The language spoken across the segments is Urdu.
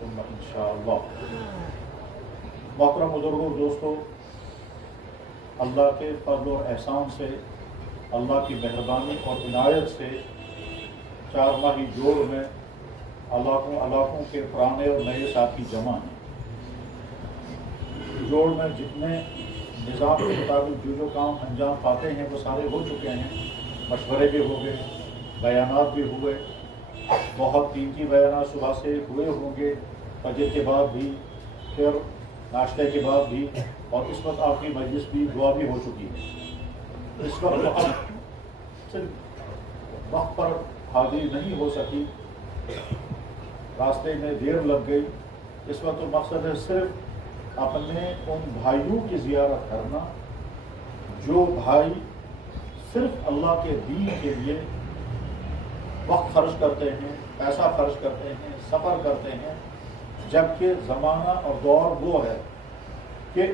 ثم انشاءاللہ۔ محترم بزرگوں، دوستوں، اللہ کے فضل و احسان سے، اللہ کی مہربانی اور عنایت سے 4 ماہی جوڑ میں علاقوں کے پرانے اور نئے ساتھی جمع ہیں۔ جوڑ میں جتنے نظام کے مطابق جو کام انجام پاتے ہیں وہ سارے ہو چکے ہیں۔ مشورے بھی ہو گئے، بیانات بھی ہوئے، بہت قیمتی بیانات صبح سے ہوئے ہوں گے، فجر کے بعد بھی، پھر ناشتے کے بعد بھی، اور اس وقت آپ کی مجلس بھی دعا بھی ہو چکی ہے۔ اس وقت اب صرف وقت پر حاضری نہیں ہو سکی، راستے میں دیر لگ گئی۔ اس وقت تو مقصد ہے صرف اپنے ان بھائیوں کی زیارت کرنا جو بھائی صرف اللہ کے دین کے لیے وقت خرچ کرتے ہیں، پیسہ خرچ کرتے ہیں، سفر کرتے ہیں، جبکہ زمانہ اور دور وہ ہے کہ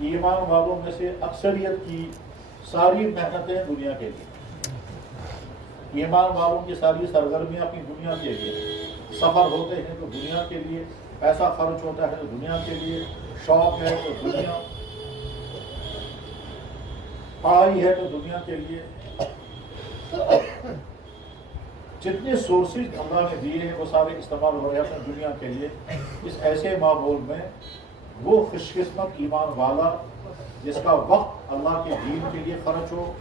ایمان والوں میں سے اکثریت کی ساری محنتیں دنیا کے لیے، ایمان والوں کی ساری سرگرمیاں اپنی دنیا کے لیے، سفر ہوتے ہیں تو دنیا کے لیے، پیسہ خرچ ہوتا ہے تو دنیا کے لیے، شوق ہے تو دنیا، پڑھائی ہے تو دنیا کے لیے، جتنے سورسز اللہ نے دیے ہیں وہ سارے استعمال ہو رہے ہیں اپنے دنیا کے لیے۔ اس ایسے ماحول میں وہ خوش قسمت ایمان والا جس کا وقت اللہ کے دین کے لیے خرچ ہو،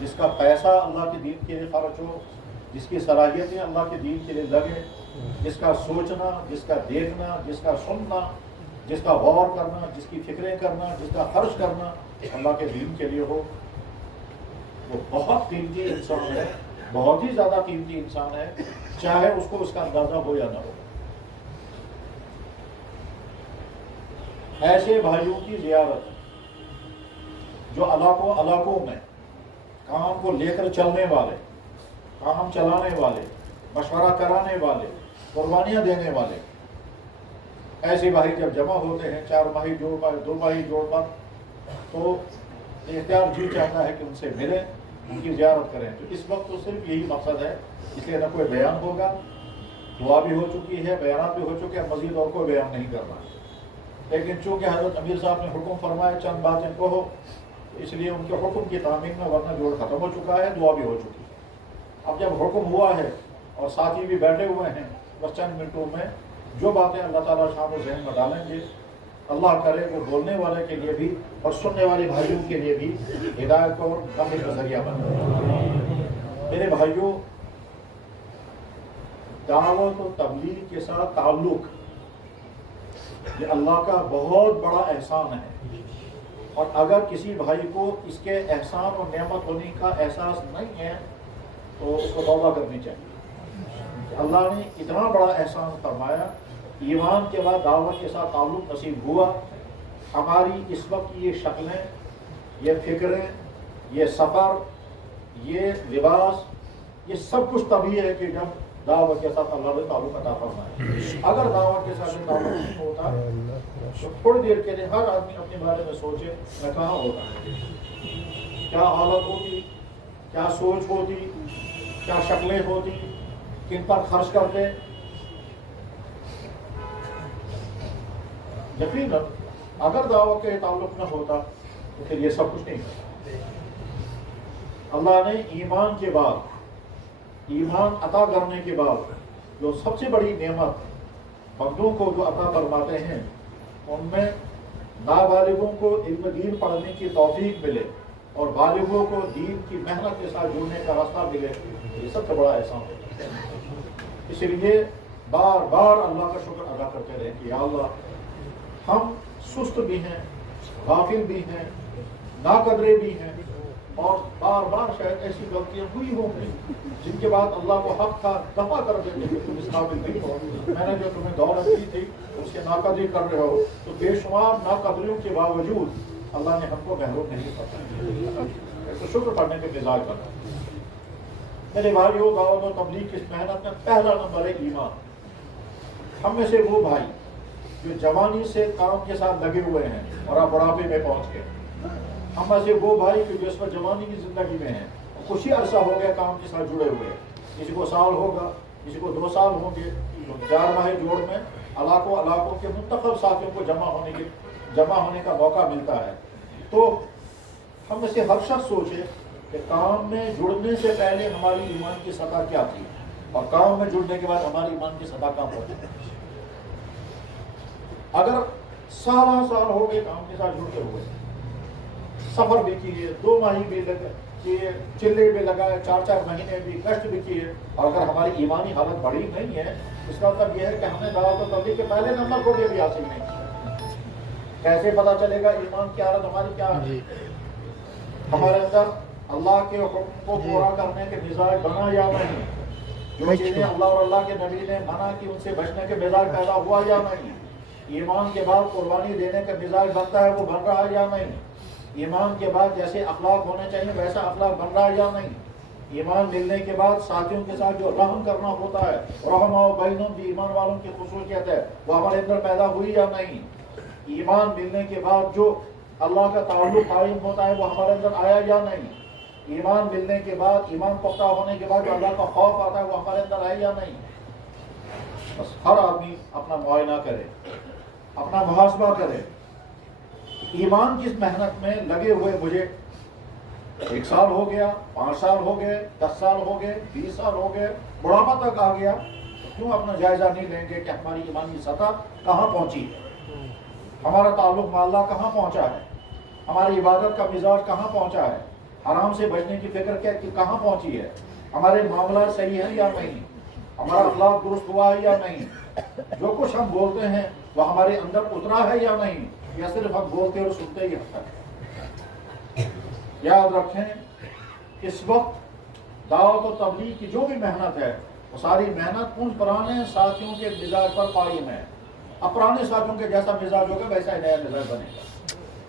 جس کا پیسہ اللہ کے دین کے لیے خرچ ہو، جس کی صلاحیتیں اللہ کے دین کے لیے لگیں، جس کا سوچنا، جس کا دیکھنا، جس کا سننا، جس کا غور کرنا، جس کی فکریں کرنا، جس کا خرچ کرنا اللہ کے دین کے لیے ہو، وہ بہت قیمتی انسان ہے، بہت ہی زیادہ قیمتی انسان ہے، چاہے اس کو اس کا اندازہ ہو یا نہ ہو۔ ایسے بھائیوں کی زیارت جو علاقوں میں کام کو لے کر چلنے والے، کام چلانے والے، مشورہ کرانے والے، قربانیاں دینے والے، ایسے بھائی جب جمع ہوتے ہیں 4 ماہی جوڑ پر، 2 ماہی جوڑ پر، تو اختیار جی چاہتا ہے کہ ان سے ملیں، ان کی زیارت کریں۔ تو اس وقت تو صرف یہی مقصد ہے، اس لیے نہ کوئی بیان ہوگا، دعا بھی ہو چکی ہے، بیانات بھی ہو چکے ہیں، مزید اور کوئی بیان نہیں کرنا۔ لیکن چونکہ حضرت امیر صاحب نے حکم فرمایا چند باتیں کہو، اس لیے ان کے حکم کی تعمیل میں، ورنہ جوڑ ختم ہو چکا ہے، دعا بھی ہو چکی ہے۔ اب جب حکم ہوا ہے اور ساتھی بھی بیٹھے ہوئے ہیں، بس چند منٹوں میں جو باتیں اللہ تعالیٰ شام و ذہن میں ڈالیں گے، اللہ کرے وہ بولنے والے کے لیے بھی اور سننے والے بھائیوں کے لیے بھی ہدایت اور نفع کا ذریعہ بنے۔ میرے بھائیوں، دعوت و تبلیغ کے ساتھ تعلق یہ اللہ کا بہت بڑا احسان ہے، اور اگر کسی بھائی کو اس کے احسان اور نعمت ہونے کا احساس نہیں ہے تو اس کو توبہ کرنی چاہیے۔ اللہ نے اتنا بڑا احسان فرمایا، ایمان کے بعد دعوت کے ساتھ تعلق نصیب ہوا۔ ہماری اس وقت یہ شکلیں، یہ فکریں، یہ سفر، یہ لباس، یہ سب کچھ تبھی ہے کہ جب دعوت کے ساتھ اللہ نے تعلق عطا فرمایا۔ اگر دعوت کے ساتھ تعلق نہیں ہوتا تو تھوڑی دیر کے لیے ہر آدمی اپنے بارے میں سوچے میں کہاں ہوتا، کیا حالت ہوتی، کیا سوچ ہوتی، کیا شکلیں ہوتی، کن پر خرچ کرتے۔ یقیناً اگر دعوت کے تعلق نہ ہوتا تو پھر یہ سب کچھ نہیں ہوتا۔ اللہ نے ایمان کے بعد، ایمان عطا کرنے کے بعد جو سب سے بڑی نعمت بندوں کو جو عطا فرماتے ہیں، ان میں نابالغوں کو علم دین پڑھنے کی توفیق ملے اور بالغوں کو دین کی محنت کے ساتھ جڑنے کا راستہ ملے، یہ سب سے بڑا احسان ہے۔ اس لیے بار بار اللہ کا شکر ادا کرتے رہیں کہ یا اللہ، ہم سست بھی ہیں، غافل بھی ہیں، ناقدرے بھی ہیں، اور بار بار شاید ایسی غلطیاں ہوئی ہوں گی جن کے بعد اللہ کو حق کا دفع کر دیتے کہ تم اس قابل نہیں ہو، میں نے جو تمہیں دولت دی تھی اس کے ناقدری کر رہے ہو۔ تو بے شمار ناقدریوں کے باوجود اللہ نے ہم کو محروم نہیں کرتا، تو شکر پڑھنے کے مزاج کرنا۔ میرے بھائیوں، دعوت و تبلیغ کی اس محنت میں پہلا نمبر ہے ایمان۔ ہم میں سے وہ بھائی جو جوانی سے کام کے ساتھ لگے ہوئے ہیں اور آپ بڑھاپے میں پہنچ گئے، ہم میں سے وہ بھائی جو اس وقت جوانی کی زندگی میں ہیں، کچھ ہی عرصہ ہو گیا کام کے ساتھ جڑے ہوئے ہیں، کسی کو سال ہوگا، کسی کو 2 سال ہوں گے، تو 4 ماہ جوڑ میں علاقوں کے منتخب ساتھیوں کو جمع ہونے کا موقع ملتا ہے، تو ہم میں سے ہر شخص سوچے کہ کام میں جڑنے سے پہلے ہماری ایمان کی سطح کیا تھی اور کام میں جڑنے کے بعد ہماری ایمان کی سطح کہاں پہنچی۔ اگر سال ہو گئے کام کے ساتھ جڑتے ہوئے، سفر بھی کیے، 2 ماہ بھی کیے، چلے بھی لگائے، 4 مہینے بھی کشٹ بھی کیے، اور اگر ہماری ایمانی حالت بڑی نہیں ہے، اس کا مطلب یہ ہے کہ ہم نے دعوت و تبلیغ کے پہلے نمبر کو بھی حاصل نہیں کیا۔ کیسے پتا چلے گا ایمان کی حالت ہماری کیا ہے؟ ہمارے اندر اللہ کے حکم کو پورا کرنے کے مزاج بنا یا نہیں، جو چیزیں اللہ اور اللہ کے نبی نے منع کی ان سے بچنے کے مزاج پیدا ہوا یا نہیں، ایمان کے بعد قربانی دینے کا مزاج بنتا ہے وہ بن رہا ہے یا نہیں، ایمان کے بعد جیسے اخلاق ہونے چاہیے ویسا اخلاق بن رہا ہے یا نہیں، ایمان ملنے کے بعد ساتھیوں کے ساتھ جو رحم کرنا ہوتا ہے، رحم و بینہم بھی ایمان والوں کی خصوصیت ہے، وہ ہمارے اندر پیدا ہوئی یا نہیں، ایمان ملنے کے بعد جو اللہ کا تعلق قائم ہوتا ہے وہ ہمارے اندر آیا یا نہیں، ایمان ملنے کے بعد، ایمان پختہ ہونے کے بعد جو اللہ کا خوف آتا ہے وہ ہمارے اندر آیا یا نہیں۔ بس ہر آدمی اپنا معائنہ کرے، اپنا محاسبہ کرے، ایمان کی محنت میں لگے ہوئے مجھے 1 سال ہو گیا، 5 سال ہو گئے، 10 سال ہو گئے، 20 سال ہو گئے، بڑھاپا تک آ گیا، تو کیوں اپنا جائزہ نہیں لیں گے کہ ہماری ایمانی سطح کہاں پہنچی ہے، ہمارا تعلق مع اللہ کہاں پہنچا ہے، ہماری عبادت کا مزاج کہاں پہنچا ہے، حرام سے بچنے کی فکر کہاں پہنچی ہے، ہمارے معاملات صحیح ہیں یا نہیں، ہمارا اخلاق درست ہوا ہے یا نہیں، جو کچھ ہم بولتے ہیں وہ ہمارے اندر اترا ہے یا نہیں، یا صرف ہم بولتے اور سنتے ہی حد تک ہے۔ یاد رکھیں اس وقت دعوت و تبلیغ کی جو بھی محنت ہے وہ ساری محنت ان پرانے ساتھیوں کے مزاج پر قائم ہے۔ اب پرانے ساتھیوں کے جیسا مزاج ہوگا ویسا ہی نیا مزاج بنے گا۔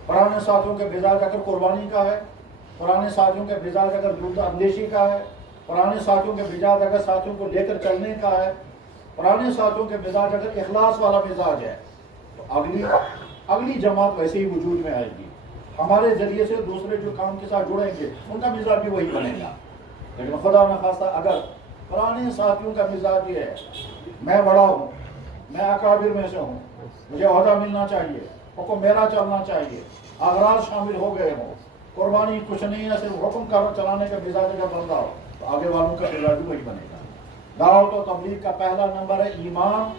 پرانے ساتھیوں کے مزاج اگر قربانی کا ہے، پرانے ساتھیوں کے مزاج اگر دودھ اندیشی کا ہے، پرانے ساتھیوں کے مزاج اگر ساتھیوں کو لے کر چلنے کا ہے، پرانے ساتھیوں کے مزاج اگر اخلاص والا مزاج ہے، تو اگلی جماعت ویسے ہی وجود میں آئے گی۔ ہمارے ذریعے سے دوسرے جو کام کے ساتھ جڑیں گے ان کا مزاج بھی وہی بنے گا۔ لیکن خدا نخواستہ اگر پرانے ساتھیوں کا مزاج یہ ہے میں بڑا ہوں، میں اکابر میں سے ہوں، مجھے عہدہ ملنا چاہیے، حکم میرا چلنا چاہیے، اغراض شامل ہو گئے ہوں، قربانی کچھ نہیں ہے، صرف حکم چلانے کا مزاج اگر بن رہا ہو تو آگے والوں کا مزاج بھی وہی بنے گا۔ دعوت و تبلیغ کا پہلا نمبر ہے ایمان۔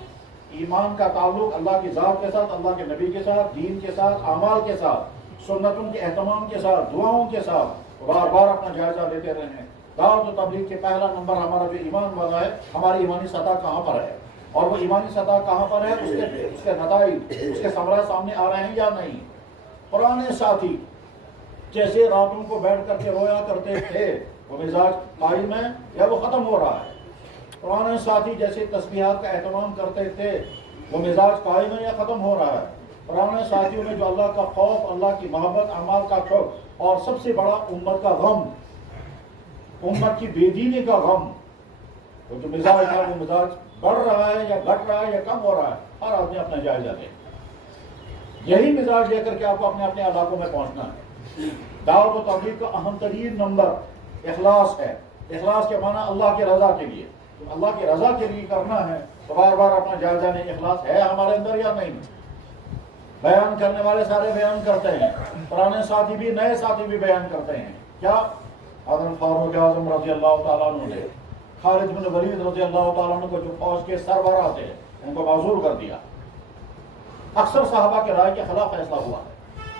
ایمان کا تعلق اللہ کی ذات کے ساتھ، اللہ کے نبی کے ساتھ، دین کے ساتھ، اعمال کے ساتھ، سنتوں کے اہتمام کے ساتھ، دعاؤں کے ساتھ بار بار اپنا جائزہ لیتے رہیں۔ دعوت و تبلیغ کے پہلا نمبر ہمارا جو ایمان والا ہے، ہماری ایمانی سطح کہاں پر ہے، اور وہ ایمانی سطح کہاں پر ہے، اس کے نتائج، اس کے ثمرات سامنے آ رہے ہیں یا نہیں۔ پرانے ساتھی جیسے راتوں کو بیٹھ کر کے رویا کرتے تھے، وہ مزاج قائم ہے یا وہ ختم ہو رہا ہے؟ پرانے ساتھی جیسے تسبیحات کا اہتمام کرتے تھے، وہ مزاج قائم ہے یا ختم ہو رہا ہے؟ پرانے ساتھیوں میں جو اللہ کا خوف، اللہ کی محبت، اعمال کا شوق، اور سب سے بڑا امت کا غم، امت کی بے دینی کا غم، وہ جو مزاج ہے وہ مزاج بڑھ رہا ہے یا گھٹ رہا ہے یا کم ہو رہا ہے؟ ہر آدمی اپنا جائزہ لے۔ یہی مزاج لے کر کے آپ کو اپنے اپنے علاقوں میں پہنچنا ہے۔ دعوت و تبلیغ کا اہم ترین نمبر اخلاص ہے۔ اخلاص کے معنی اللہ کی رضا کے لیے، اللہ کی رضا کے لیے کرنا ہے تو بار بار اپنا جائزہ لیں، اخلاص ہے ہمارے اندر یا نہیں۔ بیان کرنے والے سارے بیان کرتے ہیں، پرانے ساتھی بھی نئے ساتھی بھی بیان کرتے ہیں۔ کیا حضرت فاروق اعظم رضی اللہ تعالیٰ عنہ نے خالد بن ولید رضی اللہ تعالیٰ عنہ کو جو فوج کے سربراہ تھے ان کو معذور کر دیا۔ اکثر صحابہ کے رائے کے خلاف فیصلہ ہوا ہے،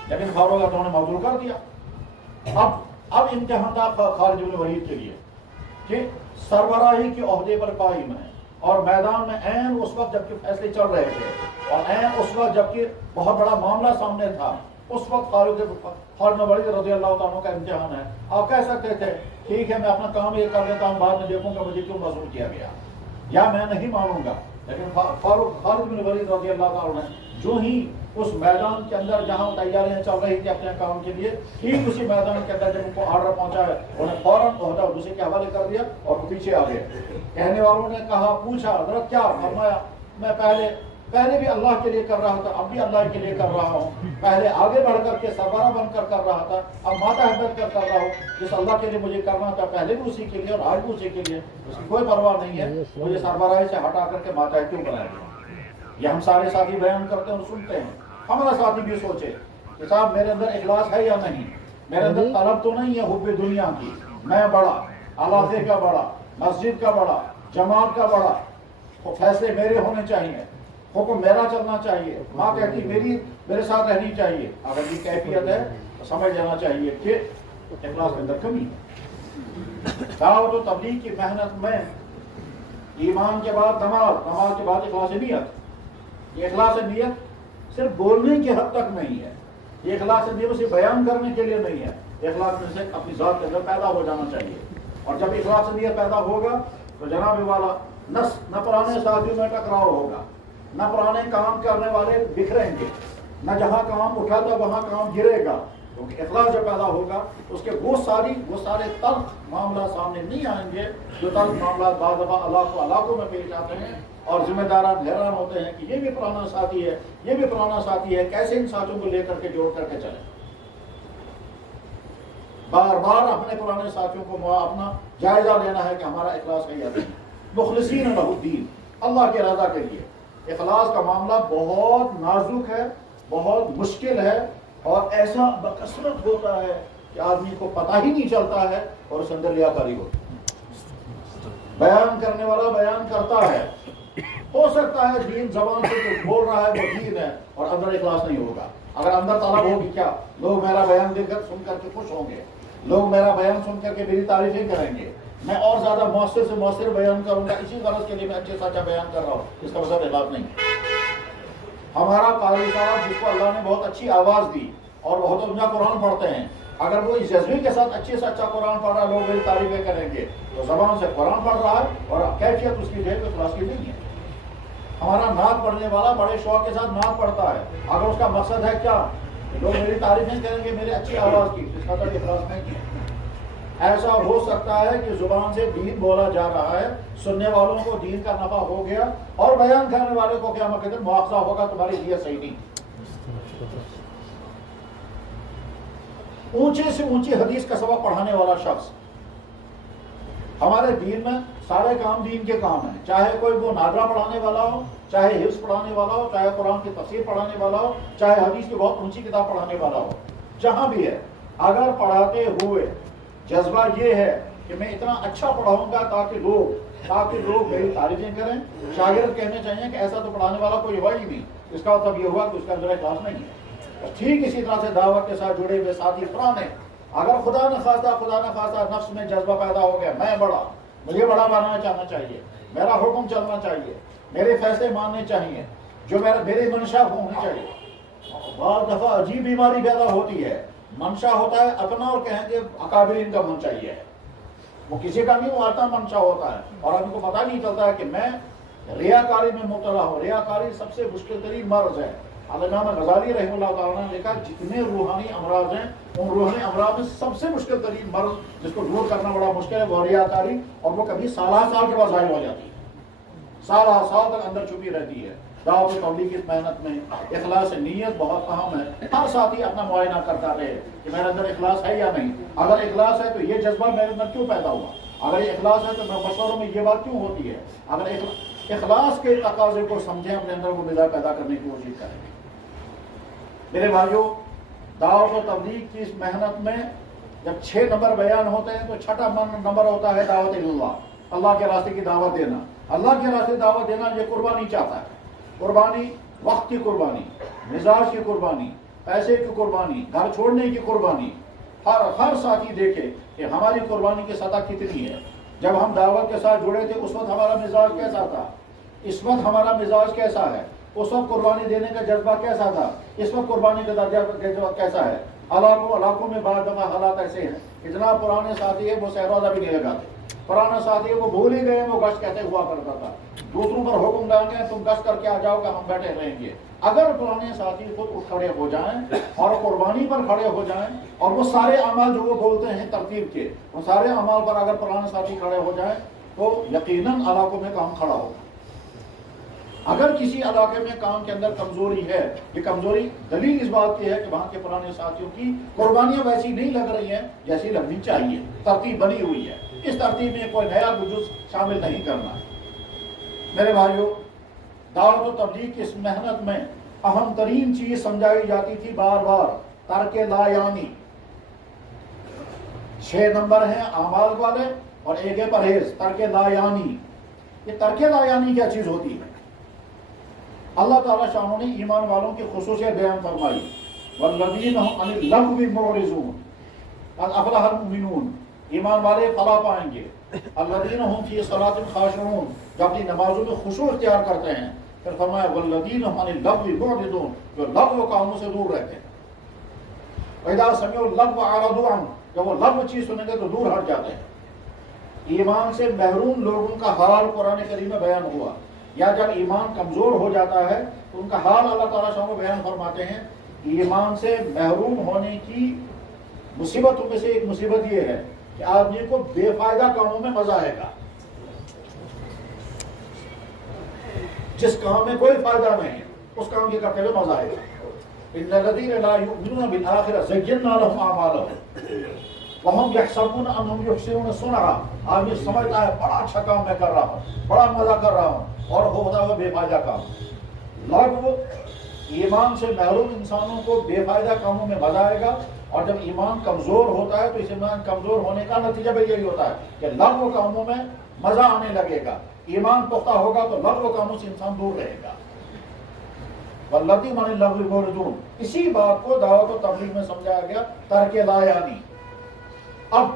لیکن فاروق اعظم نے معذور کر دیا۔ اب امتحان تھا خالد بن ولید کے لیے کہ سربراہی کے عہدے پر قائم ہے اور میدان میں عین اس وقت جبکہ فیصلے چل رہے تھے اور عین اس وقت جبکہ بہت بڑا معاملہ سامنے تھا، اس وقت خالد بن ولید رضی اللہ تعالیٰ کا امتحان ہے۔ آپ کہہ سکتے تھے ٹھیک ہے میں اپنا کام یہ کر لیتا ہوں، بعد میں دیکھوں گا مجھے کیوں معذور کیا گیا یا میں نہیں مانوں گا، لیکن خالد بن ولید رضی اللہ تعالیٰ نے جو ہی اس میدان کے اندر جہاں تیاریاں چل رہی تھی اپنے کام کے لیے، ٹھیک اسی میدان کے اندر جب ان کو آرڈر پہنچا ہے انہیں فوراً عہدہ دوسرے کے حوالے کر دیا اور وہ پیچھے آ گئے۔ کہنے والوں نے کہا، پوچھا حضرت کیا؟ فرمایا میں پہلے بھی اللہ کے لیے کر رہا تھا، اب بھی اللہ کے لیے کر رہا ہوں، پہلے آگے بڑھ کر کے سربراہ بن کر رہا تھا، اب ماتحت کر رہا ہوں، جس اللہ کے لیے مجھے کرنا تھا پہلے بھی اسی کے لیے اور آج بھی اسی کے لیے، اس کی کوئی پرواہ نہیں ہے، مجھے سربراہی سے ہٹا کر کے ماتحت کیوں بنایا گیا۔ یہ ہم سارے ساتھی بیان کرتے ہیں اور سنتے ہیں. ہمارا ساتھی بھی سوچے کہ صاحب میرے اندر اخلاص ہے یا نہیں. میرے اندر طلب تو نہیں ہے حب دنیا کی، میں بڑا، علاقے کا بڑا، مسجد کا بڑا، جماعت کا بڑا، فیصلے میرے ہونے چاہیے، حکم میرا چلنا چاہیے، ماں کہتی میرے ساتھ رہنی چاہیے. اگر یہ کیفیت ہے تو سمجھ لینا چاہیے کہ اخلاص کے اندر کمی ہے. دعوت و تبلیغ کی محنت میں ایمان کے بعد نماز، نماز کے بعد اخلاص نیت. یہ اخلاص نیت صرف بولنے کی حد تک نہیں ہے، یہ اخلاص نیت صرف بیان کرنے کے لیے نہیں ہے. اخلاص میں سے اپنی ذات کے اندر پیدا ہو جانا چاہیے. اور جب اخلاص نیت پیدا ہوگا تو جناب والا نہ پرانے ساتھیوں میں ٹکراؤ ہوگا، نہ پرانے کام کرنے والے بکھریں گے، نہ جہاں کام اٹھاتا وہاں کام گرے گا. کیونکہ اخلاص جب پیدا ہوگا اس کے وہ سارے تلخ معاملات سامنے نہیں آئیں گے جو تلخ معاملات بعض دفعہ علاقوں میں پیش آتے ہیں. اور ذمہ داران حیران ہوتے ہیں کہ یہ بھی پرانا ساتھی ہے، یہ بھی پرانا ساتھی ہے، کیسے ان ساتھیوں کو لے کر کے جوڑ کر کے چلیں. بار بار اپنے پرانے ساتھیوں کو اپنا جائزہ لینا ہے کہ ہمارا اخلاص ہے یا نہیں. مخلصین لہ الدین، اللہ کے رضا کے لیے. اخلاص کا معاملہ بہت نازک ہے، بہت مشکل ہے، اور ایسا بکثرت ہوتا ہے کہ آدمی کو پتہ ہی نہیں چلتا ہے اور اس اندر ریاکاری ہوتی ہے. بیان کرنے والا بیان کرتا ہے، ہو سکتا ہے دین زبان سے جو بول رہا ہے وہ دین ہے اور اندر اخلاص نہیں ہوگا. اگر اندر طلب ہوگی کیا، لوگ میرا بیان دے کر سن کر کے خوش ہوں گے، لوگ میرا بیان سن کر کے میری تعریفیں کریں گے، میں اور زیادہ مؤثر سے مؤثر بیان کروں گا، اسی غرض کے لیے میں اچھے سے اچھا بیان کر رہا ہوں. اس کا مطلب اخلاص نہیں. ہمارا قاری صاحب جس کو اللہ نے بہت اچھی آواز دی اور بہت اچھا قرآن پڑھتے ہیں، اگر وہ اس جذبے کے ساتھ اچھے سے اچھا قرآن پڑھ رہا ہے، لوگ میری تعریفیں کریں گے، تو زبان سے قرآن پڑھ رہا ہے اور کیفیت اس کی جو ہے اخلاص کی نہیں ہے. ہمارا نعت پڑھنے والا بڑے شوق کے ساتھ نعت پڑھتا ہے، اگر اس کا مقصد ہے کیا، لوگ میری تعریفیں کریں گے میری اچھی آواز کی، اس کا تو اخلاص نہیں ہے. ایسا ہو سکتا ہے کہ زبان سے دین بولا جا رہا ہے، سننے والوں کو دین کا نفع ہو گیا اور بیان کرنے والے کو کیا مقدر مواخذہ ہوگا، تمہاری نیت صحیح نہیں. اونچے سے اونچی حدیث کا سبق پڑھانے والا شخص، ہمارے دین میں سارے کام دین کے کام ہیں، چاہے کوئی وہ نادرہ پڑھانے والا ہو، چاہے حفظ پڑھانے والا ہو، چاہے قرآن کی تفسیر پڑھانے والا ہو، چاہے حدیث کی بہت اونچی کتاب پڑھانے والا ہو، جہاں بھی ہے، اگر پڑھاتے ہوئے جذبہ یہ ہے کہ میں اتنا اچھا پڑھاؤں گا تاکہ لوگ میری تعریفیں کریں، شاگرد کہنے چاہیے کہ ایسا تو پڑھانے والا کوئی ہوا ہی نہیں، اس کا مطلب یہ ہوا کہ اس کا اندر اخلاص نہیں ہے. ٹھیک اسی طرح سے دعوت کے ساتھ جڑے ہوئے ساتھی پرانے، اگر خدا نہ خواستہ نفس میں جذبہ پیدا ہو گیا، میں بڑا، مجھے بڑا بنانا چاہنا چاہیے، میرا حکم چلنا چاہیے، میرے فیصلے ماننے چاہیے، جو میری منشا ہونی چاہیے. بعض دفعہ عجیب بیماری پیدا ہوتی ہے، منشا ہوتا ہے اپنا اور کہیں گے اکابرین کا من چاہیے، وہ کسی کا نہیں، وہ آتا منشا ہوتا ہے اور آدمی کو پتہ نہیں چلتا ہے کہ میں ریاکاری میں مبتلا ہوں. ریاکاری سب سے مشکل ترین مرض ہے. علامہ غزالی رحمہ اللہ تعالیٰ نے لکھا جتنے روحانی امراض ہیں ان روحانی امراض میں سب سے مشکل ترین مرض جس کو دور کرنا بڑا مشکل ہے وہ ریاکاری، اور وہ کبھی سالہ سال کے بعد ظاہر ہو جاتی ہے، سالہ سال تک اندر چھپی رہتی ہے. دعوت و تبلیغ کی محنت میں اخلاص نیت بہت اہم ہے. ہر ساتھی اپنا معائنہ کرتا رہے کہ میرے اندر اخلاص ہے یا نہیں. اگر اخلاص ہے تو یہ جذبہ میرے اندر کیوں پیدا ہوا، اگر یہ اخلاص ہے تو مشوروں میں یہ بات کیوں ہوتی ہے. اگر اخلاص کے تقاضے کو سمجھیں، اپنے اندر وہ مزاج پیدا کرنے کی کوشش کریں. میرے بھائیوں، دعوت و تبلیغ کی اس محنت میں جب 6 نمبر بیان ہوتے ہیں تو 6واں نمبر ہوتا ہے دعوت اللہ، اللہ کے راستے کی دعوت دینا. اللہ کے راستے دعوت دینا یہ قربانی چاہتا ہے. قربانی، وقت کی قربانی، مزاج کی قربانی، پیسے کی قربانی، گھر چھوڑنے کی قربانی. ہر ساتھی دیکھے کہ ہماری قربانی کی سطح کتنی ہے. جب ہم دعوت کے ساتھ جڑے تھے اس وقت ہمارا مزاج کیسا تھا، اس وقت ہمارا مزاج کیسا ہے، اس وقت قربانی دینے کا جذبہ کیسا تھا، اس وقت قربانی کا درجہ کیسا ہے. علاقوں میں بعض دفعہ حالات ایسے ہیں، اتنا پرانے ساتھی ہے وہ سہروزہ بھی نہیں لگاتے. پرانا ساتھی ہے وہ بھول ہی گئے، وہ گشت کہتے ہوا کرتا تھا، دوسروں پر حکم ڈال گئے تم گشت کر کے آ جاؤ گا، ہم بیٹھے رہیں گے. اگر پرانے ساتھی خود اٹھ کھڑے ہو جائیں اور قربانی پر کھڑے ہو جائیں اور وہ سارے اعمال جو وہ بولتے ہیں ترتیب کے، وہ سارے اعمال پر اگر پرانے ساتھی کھڑے ہو جائیں تو یقیناً علاقوں میں کام کھڑا ہوگا. اگر کسی علاقے میں کام کے اندر کمزوری ہے، یہ کمزوری دلیل اس بات کی ہے کہ وہاں کے پرانے ساتھیوں کی قربانیاں ویسی نہیں لگ رہی ہیں جیسی لگنی چاہیے. ترتیب بنی ہوئی ہے، اس ترتیب میں کوئی نیا جز شامل نہیں کرنا. میرے بھائیوں، دعوت و تبلیغ کی اس محنت میں اہم ترین چیز سمجھائی جاتی تھی بار بار ترک لا یعنی. 6 نمبر ہیں اعمال والے اور ایک ہے پرہیز. ترک لا یعنی، یہ ترک لا یعنی کیا چیز ہوتی ہے؟ اللہ تعالیٰ شانوں نے ایمان والوں کی خصوصیت بیان فرمائی. والذین هم عن اللغو معرضون قد افلح المؤمنون. ایمان والے فلاح پائیں گے. الذین هم فی صلاتهم خاشعون، جو اپنی نمازوں میں خشوع اختیار کرتے ہیں. پھر فرمایا والذین هم عن اللغو معرضون، جو لغو کاموں سے دور رہتے ہیں. وَإِذَا سَمِعُوا اللَّغْوَ أَعْرَضُوا عَنْهُ، جب وہ لغو چیز سنیں گے تو دور ہٹ جاتے ہیں. ایمان سے محروم لوگوں کا حال قرآن کریم میں بیان ہوا. یا جب ایمان کمزور ہو جاتا ہے تو ان کا حال اللہ تعالیٰ شاہ بیان فرماتے ہیں. ایمان سے محروم ہونے کی مصیبتوں میں سے ایک مصیبت یہ ہے کہ آدمی کو بے فائدہ کاموں میں مزہ آئے گا. جس کام میں کوئی فائدہ نہیں اس کام کے کرتے ہوئے مزہ آئے گا. ان الذین لا یؤمنون بالآخرہ زینا لهم اعمالهم وهم یحسبون انهم یحسنون صنعا. آدمی سمجھتا ہے بڑا اچھا کام میں کر رہا ہوں، بڑا مزہ کر رہا ہوں، اور ہوتا ہے بے فائدہ کام. لغو ایمان سے محروم انسانوں کو بے فائدہ کاموں میں مزہ آئے گا. اور جب ایمان کمزور ہوتا ہے تو اس ایمان کمزور ہونے کا نتیجہ بھی یہی ہوتا ہے کہ لغو کاموں میں مزہ آنے لگے گا. ایمان پختہ ہوگا تو لغو کاموں سے انسان دور رہے گا. والذین عن اللغو معرضون، اسی بات کو دعوت و تبلیغ میں سمجھایا گیا ترک لا یعنی. اب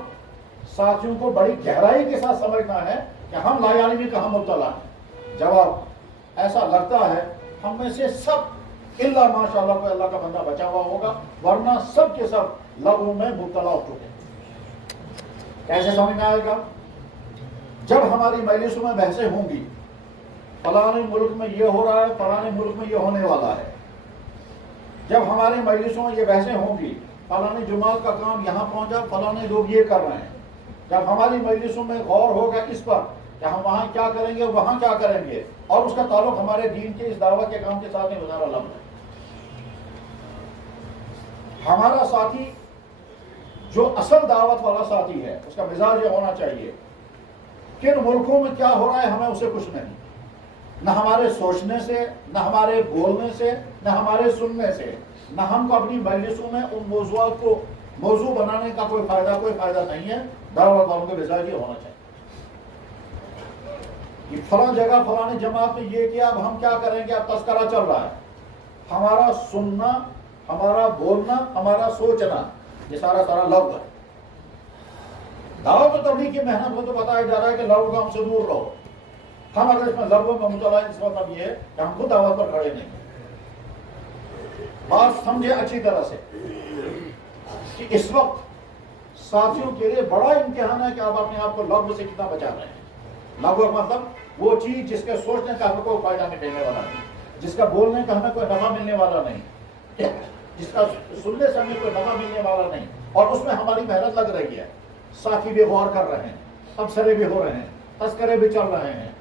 ساتھیوں کو بڑی گہرائی کے ساتھ سمجھنا ہے کہ ہم لا یعنی میں کہاں مبتلا ہیں. جواب ایسا لگتا ہے ہم میں سے سب الا ماشاء اللہ کوئی اللہ کا بندہ بچا ہوا ہوگا، ورنہ سب کے سب لغو میں مبتلا ہو چکے ہیں. کیسے سمجھ آئے گا؟ جب ہماری مجلسوں میں بحثیں ہوں گی، فلاں ملک میں یہ ہو رہا ہے، فلاں ملک میں یہ ہونے والا ہے. جب ہماری مجلسوں میں یہ بحثیں ہوں گی، فلاں جماعت کا کام یہاں پہنچا، فلاں لوگ یہ کر رہے ہیں. جب ہماری مجلسوں میں غور ہوگا اس پر کہ ہم وہاں کیا کریں گے، وہاں کیا کریں گے، اور اس کا تعلق ہمارے دین کے اس دعوت کے کام کے ساتھ نہیں بتا رہا. ہمارا ساتھی جو اصل دعوت والا ساتھی ہے اس کا مزاج یہ ہونا چاہیے کن ملکوں میں کیا ہو رہا ہے ہمیں اسے کچھ نہیں. نہ ہمارے سوچنے سے، نہ ہمارے بولنے سے، نہ ہمارے سننے سے، نہ ہم کو اپنی مجلسوں میں ان موضوعات کو موضوع بنانے کا کوئی فائدہ نہیں ہے. دعوت والوں کا مزاج یہ ہونا چاہیے کہ فلاں جگہ فلاں جماعت میں یہ کیا، اب ہم کیا کریں گے، اب تذکرہ چل رہا ہے. ہمارا سننا، ہمارا بولنا، ہمارا سوچنا، یہ سارا لغو ہے. دعوت و تبلیغ کی محنت میں تو بتایا جا رہا ہے کہ لغو کام سے دور رہو. ہم اگر اس میں لغو میں مبتلا ہیں، اس وقت اب یہ ہے کہ ہم خود دعوت پر کھڑے نہیں. بات سمجھے اچھی طرح سے کہ اس وقت ساتھیوں کے لیے بڑا امتحان ہے کہ آپ اپنے آپ کو لغو سے کتنا بچا رہے ہیں. لغو مطلب وہ چیز جس کے سوچنے کا ہمیں کوئی فائدہ نہیں ملنے والا نہیں، جس کا بولنے کا ہمیں کوئی نفع ملنے والا نہیں، جس کا سننے سے ہمیں کوئی نفع ملنے والا نہیں، اور اس میں ہماری محنت لگ رہی ہے. ساتھی بھی غور کر رہے ہیں، تبصرے بھی ہو رہے ہیں، تذکرے بھی چل رہے ہیں،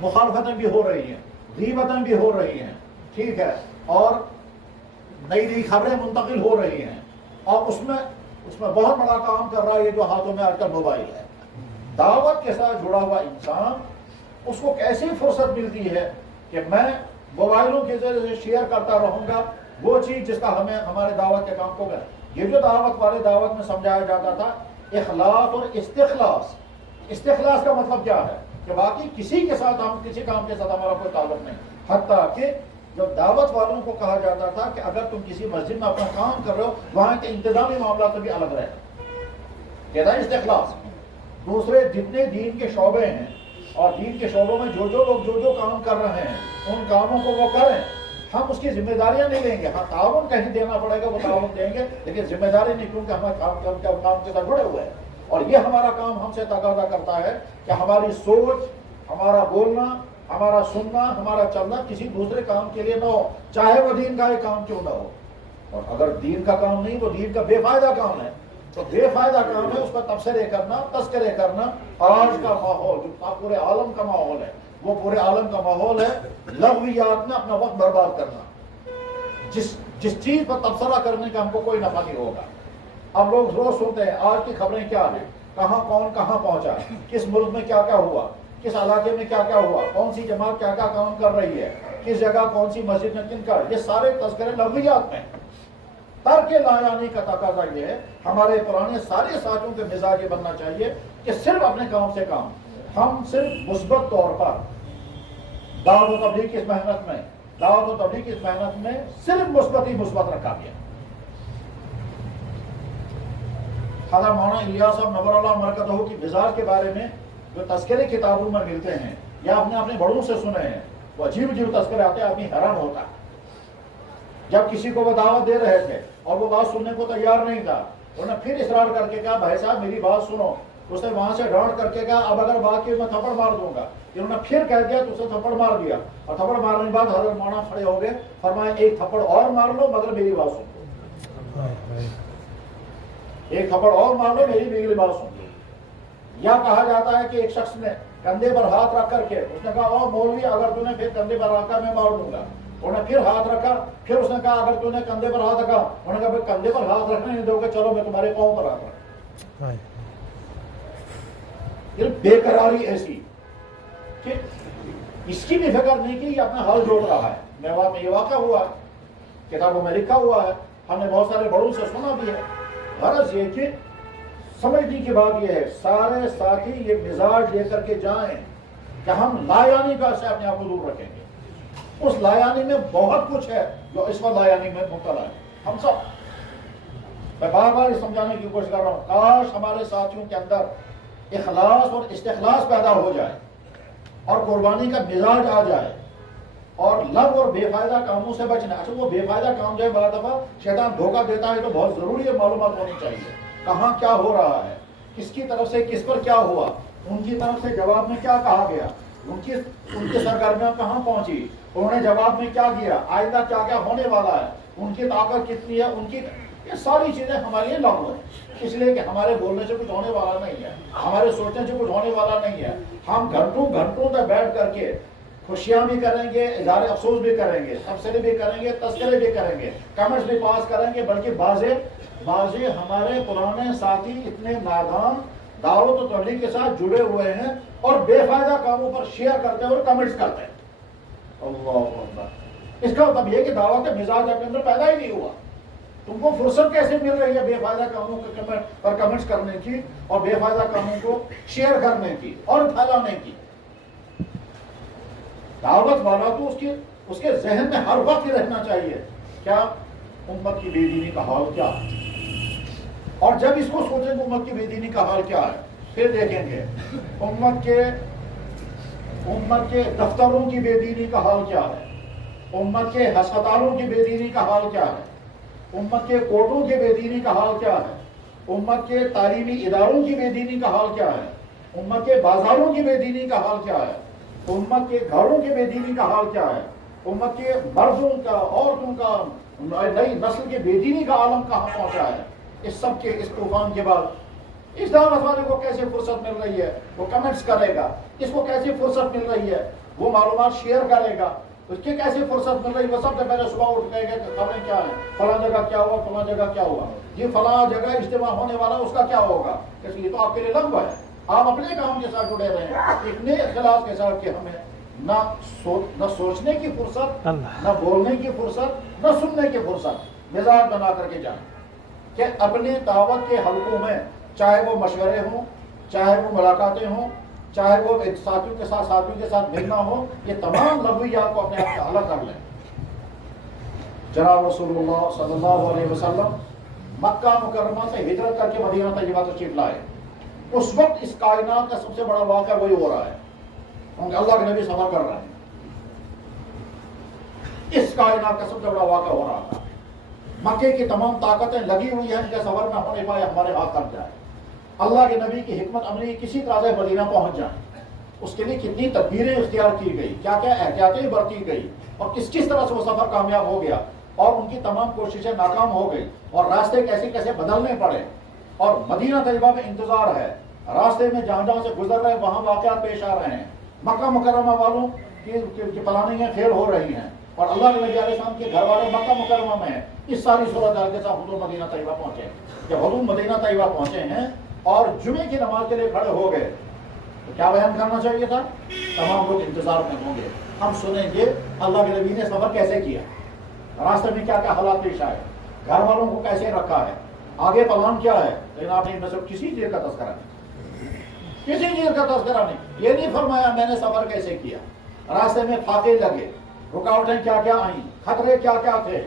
مخالفتیں بھی ہو رہی ہیں، غیبتیں بھی ہو رہی ہیں، ٹھیک ہے، اور نئی خبریں منتقل ہو رہی ہیں، اور اس میں بہت بڑا کام کر رہا ہے یہ جو ہاتھوں میں آج کل موبائل ہے. دعوت کے ساتھ جڑا ہوا انسان اس کو کیسی فرصت ملتی ہے کہ میں موبائلوں کے ذریعے شیئر کرتا رہوں گا وہ چیز جس کا ہمیں ہمارے دعوت کے کام کو گئے. یہ جو دعوت والے دعوت میں سمجھایا جاتا تھا اخلاص اور استخلاص. استخلاص کا مطلب کیا ہے کہ باقی کسی کے ساتھ ہم کسی کام کے ساتھ ہمارا کوئی تعلق نہیں. حتیٰ کہ جب دعوت والوں کو کہا جاتا تھا کہ اگر تم کسی مسجد میں اپنا کام کر رہے ہو وہاں کے انتظامی معاملات بھی الگ رہے. کہتا ہے استخلاص. دوسرے جتنے دین کے شعبے ہیں اور دین کے شعبوں میں جو لوگ جو کام کر رہے ہیں ان کاموں کو وہ کریں. ہم اس کی ذمہ داریاں نہیں لیں گے. ہاں تعاون کہیں دینا پڑے گا وہ تعاون دیں گے، لیکن ذمہ داری نہیں، کیونکہ ہمارے کام کے ساتھ جڑے ہوئے ہیں. اور یہ ہمارا کام ہم سے تقاضا کرتا ہے کہ ہماری سوچ، ہمارا بولنا، ہمارا سننا، ہمارا چلنا کسی دوسرے کام کے لیے نہ ہو، چاہے وہ دین کا ایک کام کیوں نہ ہو. اور اگر دین کا کام نہیں وہ دین کا بے فائدہ کام ہے تو بے فائدہ کام ہے اس پر تبصرے کرنا، تذکرے کرنا. آج کا ماحول جو پورے عالم کا ماحول ہے وہ پورے عالم کا ماحول ہے لغویات میں اپنا وقت برباد کرنا. جس چیز پر تبصرہ کرنے کا ہم کو کوئی نفع نہیں ہوگا. اب لوگ روز سنتے ہیں آج کی خبریں کیا ہیں، کہاں کون کہاں پہنچا، کس ملک میں کیا کیا ہوا، کس علاقے میں کیا کیا ہوا، کون سی جماعت کیا کیا کام کر رہی ہے، کس جگہ کون سی مسجد میں کن کا، یہ سارے تذکرے لغویات میں۔ ترک لا یعنی کا تقاضا یہ ہے، ہمارے پرانے سارے ساتھیوں کے مزاج یہ بننا چاہیے کہ صرف اپنے کام سے کام، ہم صرف مثبت طور پر دعوت و تبلیغ کی اس محنت میں، دعوت و تبلیغ کی اس محنت میں صرف مثبت ہی مثبت رکھا گیا۔ حضرت مولانا الیاس صاحب نور اللہ مرکزہ کی مزاج کے بارے میں جو تذکرے کتابوں میں ملتے ہیں یا آپ نے اپنے بڑوں سے سنے ہیں، وہ عجیب عجیب تذکرے آتے ہیں، آدمی حیران ہوتا ہے۔ جب کسی کو وہ دعوت دے رہے تھے اور وہ بات سننے کو تیار نہیں تھا، انہوں نے پھر اصرار کر کے کہا بھائی صاحب میری بات سنو۔ اس نے وہاں سے ڈانٹ کر کے کہا اب اگر بات کی میں تھپڑ مار دوں گا۔ انہوں نے پھر کہہ دیا تو اسے تھپڑ مار دیا، اور تھپڑ مارنے کے بعد حضرت مولانا کھڑے ہو گئے، فرمایا ایک تھپڑ اور مار لو مگر میری بات سن لو، ایک تھپڑ اور مار لو میری بات سن لو۔ یا کہا جاتا ہے کہ ایک شخص نے کندھے پر ہاتھ رکھ کر کے اس نے کہا او مولوی اگر تو نے پھر کندھے پر رکھا میں مار دوں گا۔ انہوں نے پھر ہاتھ رکھا، پھر اس نے کہا اگر تو نے کندھے پر ہاتھ رکھا، انہوں نے کہا پھر کندھے پر ہاتھ رکھنے نہیں دو گے، چلو میں تمہارے پاؤں پر ہاتھ رکھا۔ یہ بے قراری ایسی کہ اس کی بھی فکر نہیں کی، یہ اپنا حال جوڑ رہا ہے۔ میوات میں یہ واقعہ ہوا ہے، کتابوں میں لکھا ہوا ہے، ہم نے بہت سارے بڑوں سے سنا بھی ہے۔ غرض یہ کہ سمجھنے کی بات یہ ہے سارے ساتھی یہ مزاج لے کر کے جائیں کہ ہم لایانی کا سے اپنے آپ کو دور رکھیں گے۔ اس لایانی میں بہت کچھ ہے جو اس وقت لایانی میں مبتلا ہے ہم سب۔ میں بار بار یہ سمجھانے کی کوشش کر رہا ہوں، کاش ہمارے ساتھیوں کے اندر اخلاص اور استخلاص پیدا ہو جائے اور قربانی کا مزاج آ جائے اور لغو اور بے فائدہ کاموں سے بچنا۔ اچھا وہ بے فائدہ کام جو ہے بعض دفعہ شیطان دھوکہ دیتا ہے تو بہت ضروری ہے معلومات ہونی چاہیے، کہاں کیا ہو رہا ہے، کس کی طرف سے کس پر کیا ہوا، ان کی طرف سے جواب میں کیا کہا گیا، ان کی سرگرمیاں کہاں پہنچی، انہوں نے جواب میں کیا دیا، آئندہ کیا کیا ہونے والا ہے، ان کی طاقت کتنی ہے، ان کی یہ ساری چیزیں ہمارے لیے لاگو ہیں، اس لیے کہ ہمارے بولنے سے کچھ ہونے والا نہیں ہے، ہمارے سوچنے سے کچھ ہونے والا نہیں ہے۔ ہم گھنٹوں گھنٹوں تک بیٹھ کر کے خوشیاں بھی کریں گے، اظہار افسوس بھی کریں گے، تبصرے بھی کریں گے، تذکرے بھی کریں گے، کمنٹس بھی پاس کریں گے، بلکہ بعض ہمارے پرانے ساتھی اتنے نادان دعوت و تبلیغ کے ساتھ جڑے ہوئے ہیں اور بے فائدہ کاموں پر شیئر کرتے ہیں اور کمنٹس کرتے ہیں۔ اللہ اکبر۔ اس کا مطلب یہ کہ دعوت کا مزاج اپنے اندر پیدا ہی نہیں ہوا۔ تم کو فرصت کیسے مل رہی ہے بے فائدہ کاموں پر کمنٹس کرنے کی اور بے فائدہ کاموں کو شیئر کرنے کی اور پھیلانے کی؟ دعوت والا تو اس کے ذہن میں ہر وقت رہنا چاہیے کیا امت کی بے دینی کا حال کیا ہے، اور جب اس کو سوچیں کہ امت کی بے دینی کا حال کیا ہے، پھر دیکھیں گے امت کے دفتروں کی بے دینی کا حال کیا ہے، امت کے ہسپتالوں کی بے دینی کا حال کیا ہے، امت کے کورٹوں کی بے دینی کا حال کیا ہے، امت کے تعلیمی اداروں کی بے دینی کا حال کیا ہے، امت کے بازاروں کی بے دینی کا حال کیا ہے، امت کے گھروں کی بے دینی کا حال کیا ہے، امت کے مردوں کا عورتوں کا نئی نسل کے بے دینی کا عالم کہاں پہنچا ہے۔ اس سب کے اس طوفان کے بعد اس دعوت والے کو کیسے فرصت مل رہی ہے، وہ کمنٹس کرے گا، اس کو کیسے فرصت مل رہی ہے، وہ معلومات شیئر کرے گا، اس کی کیسے فرصت مل رہی ہے، وہ سب سے پہلے صبح اٹھ گئے کہ خبریں کیا ہیں، فلاں جگہ کیا ہوا، فلاں جگہ کیا ہوا، یہ فلاں جگہ اجتماع ہونے والا اس کا کیا ہوگا، اس لیے تو آپ کے لیے لمبا ہے، آپ اپنے کام کے ساتھ جڑے رہے ہیں اتنے اختلاف کے ساتھ کہ ہمیں نہ سوچنے کی فرصت، نہ بولنے کی فرصت، نہ سننے کی فرصت، مزاج بنا کر کے جائیں کہ اپنے دعوت کے حلقوں میں چاہے وہ مشورے ہوں، چاہے وہ ملاقاتیں ہوں، چاہے وہ ساتھیوں کے ساتھ ملنا ہو، یہ تمام لغویات کو اپنے آپ سے الگ کر لیں۔ جناب رسول اللہ صلی اللہ علیہ وسلم مکہ مکرمہ سے ہجرت کر کے مدینہ طیبہ تشریف لائے، اس وقت اس کائنات کا سب سے بڑا واقعہ وہی ہو رہا ہے، کیونکہ اللہ کے نبی سفر کر رہے ہیں، اس کائنات کا سب سے بڑا واقعہ ہو رہا تھا۔ مکے کی تمام طاقتیں لگی ہوئی ہیں کہ سفر نہ ہونے پائے، ہمارے ہاتھ تک جائے، اللہ کے نبی کی حکمت عملی کسی طرح سے مدینہ پہنچ جائیں، اس کے لیے کتنی تدبیریں اختیار کی گئی، کیا کیا احتیاطیں برتی گئی، اور کس طرح سے وہ سفر کامیاب ہو گیا، اور ان کی تمام کوششیں ناکام ہو گئی، اور راستے کیسے کیسے بدلنے پڑے، اور مدینہ طیبہ میں انتظار ہے، راستے میں جہاں جہاں سے گزر رہے ہیں وہاں واقعات پیش آ رہے ہیں، مکہ مکرمہ والوں کی پلاننگیں فیل ہو رہی ہیں، اور اللہ کے نبی علیہ السلام کے گھر والے مکہ مکرمہ میں ہیں۔ اس ساری صورتحال کے ساتھ حضور مدینہ طیبہ پہنچے۔ جب حضور مدینہ طیبہ پہنچے ہیں اور جمعے کی نماز کے لیے کھڑے ہو گئے تو کیا بیان کرنا چاہیے تھا؟ تمام لوگ انتظار میں ہوں گے، ہم سنیں گے اللہ کے نبی نے سفر کیسے کیا، راستے میں کیا کیا حالات پیش آئے، گھر والوں کو کیسے رکھا ہے، آگے پلان کیا ہے، لیکن آپ نے ان میں سے کسی چیز کا تذکرہ نہیں، کسی چیز کا تذکرہ نہیں. یہ نہیں فرمایا میں نے سفر کیسے کیا، راستے میں فاقے لگے، رکاوٹیں کیا کیا آئیں، خطرے کیا کیا تھے،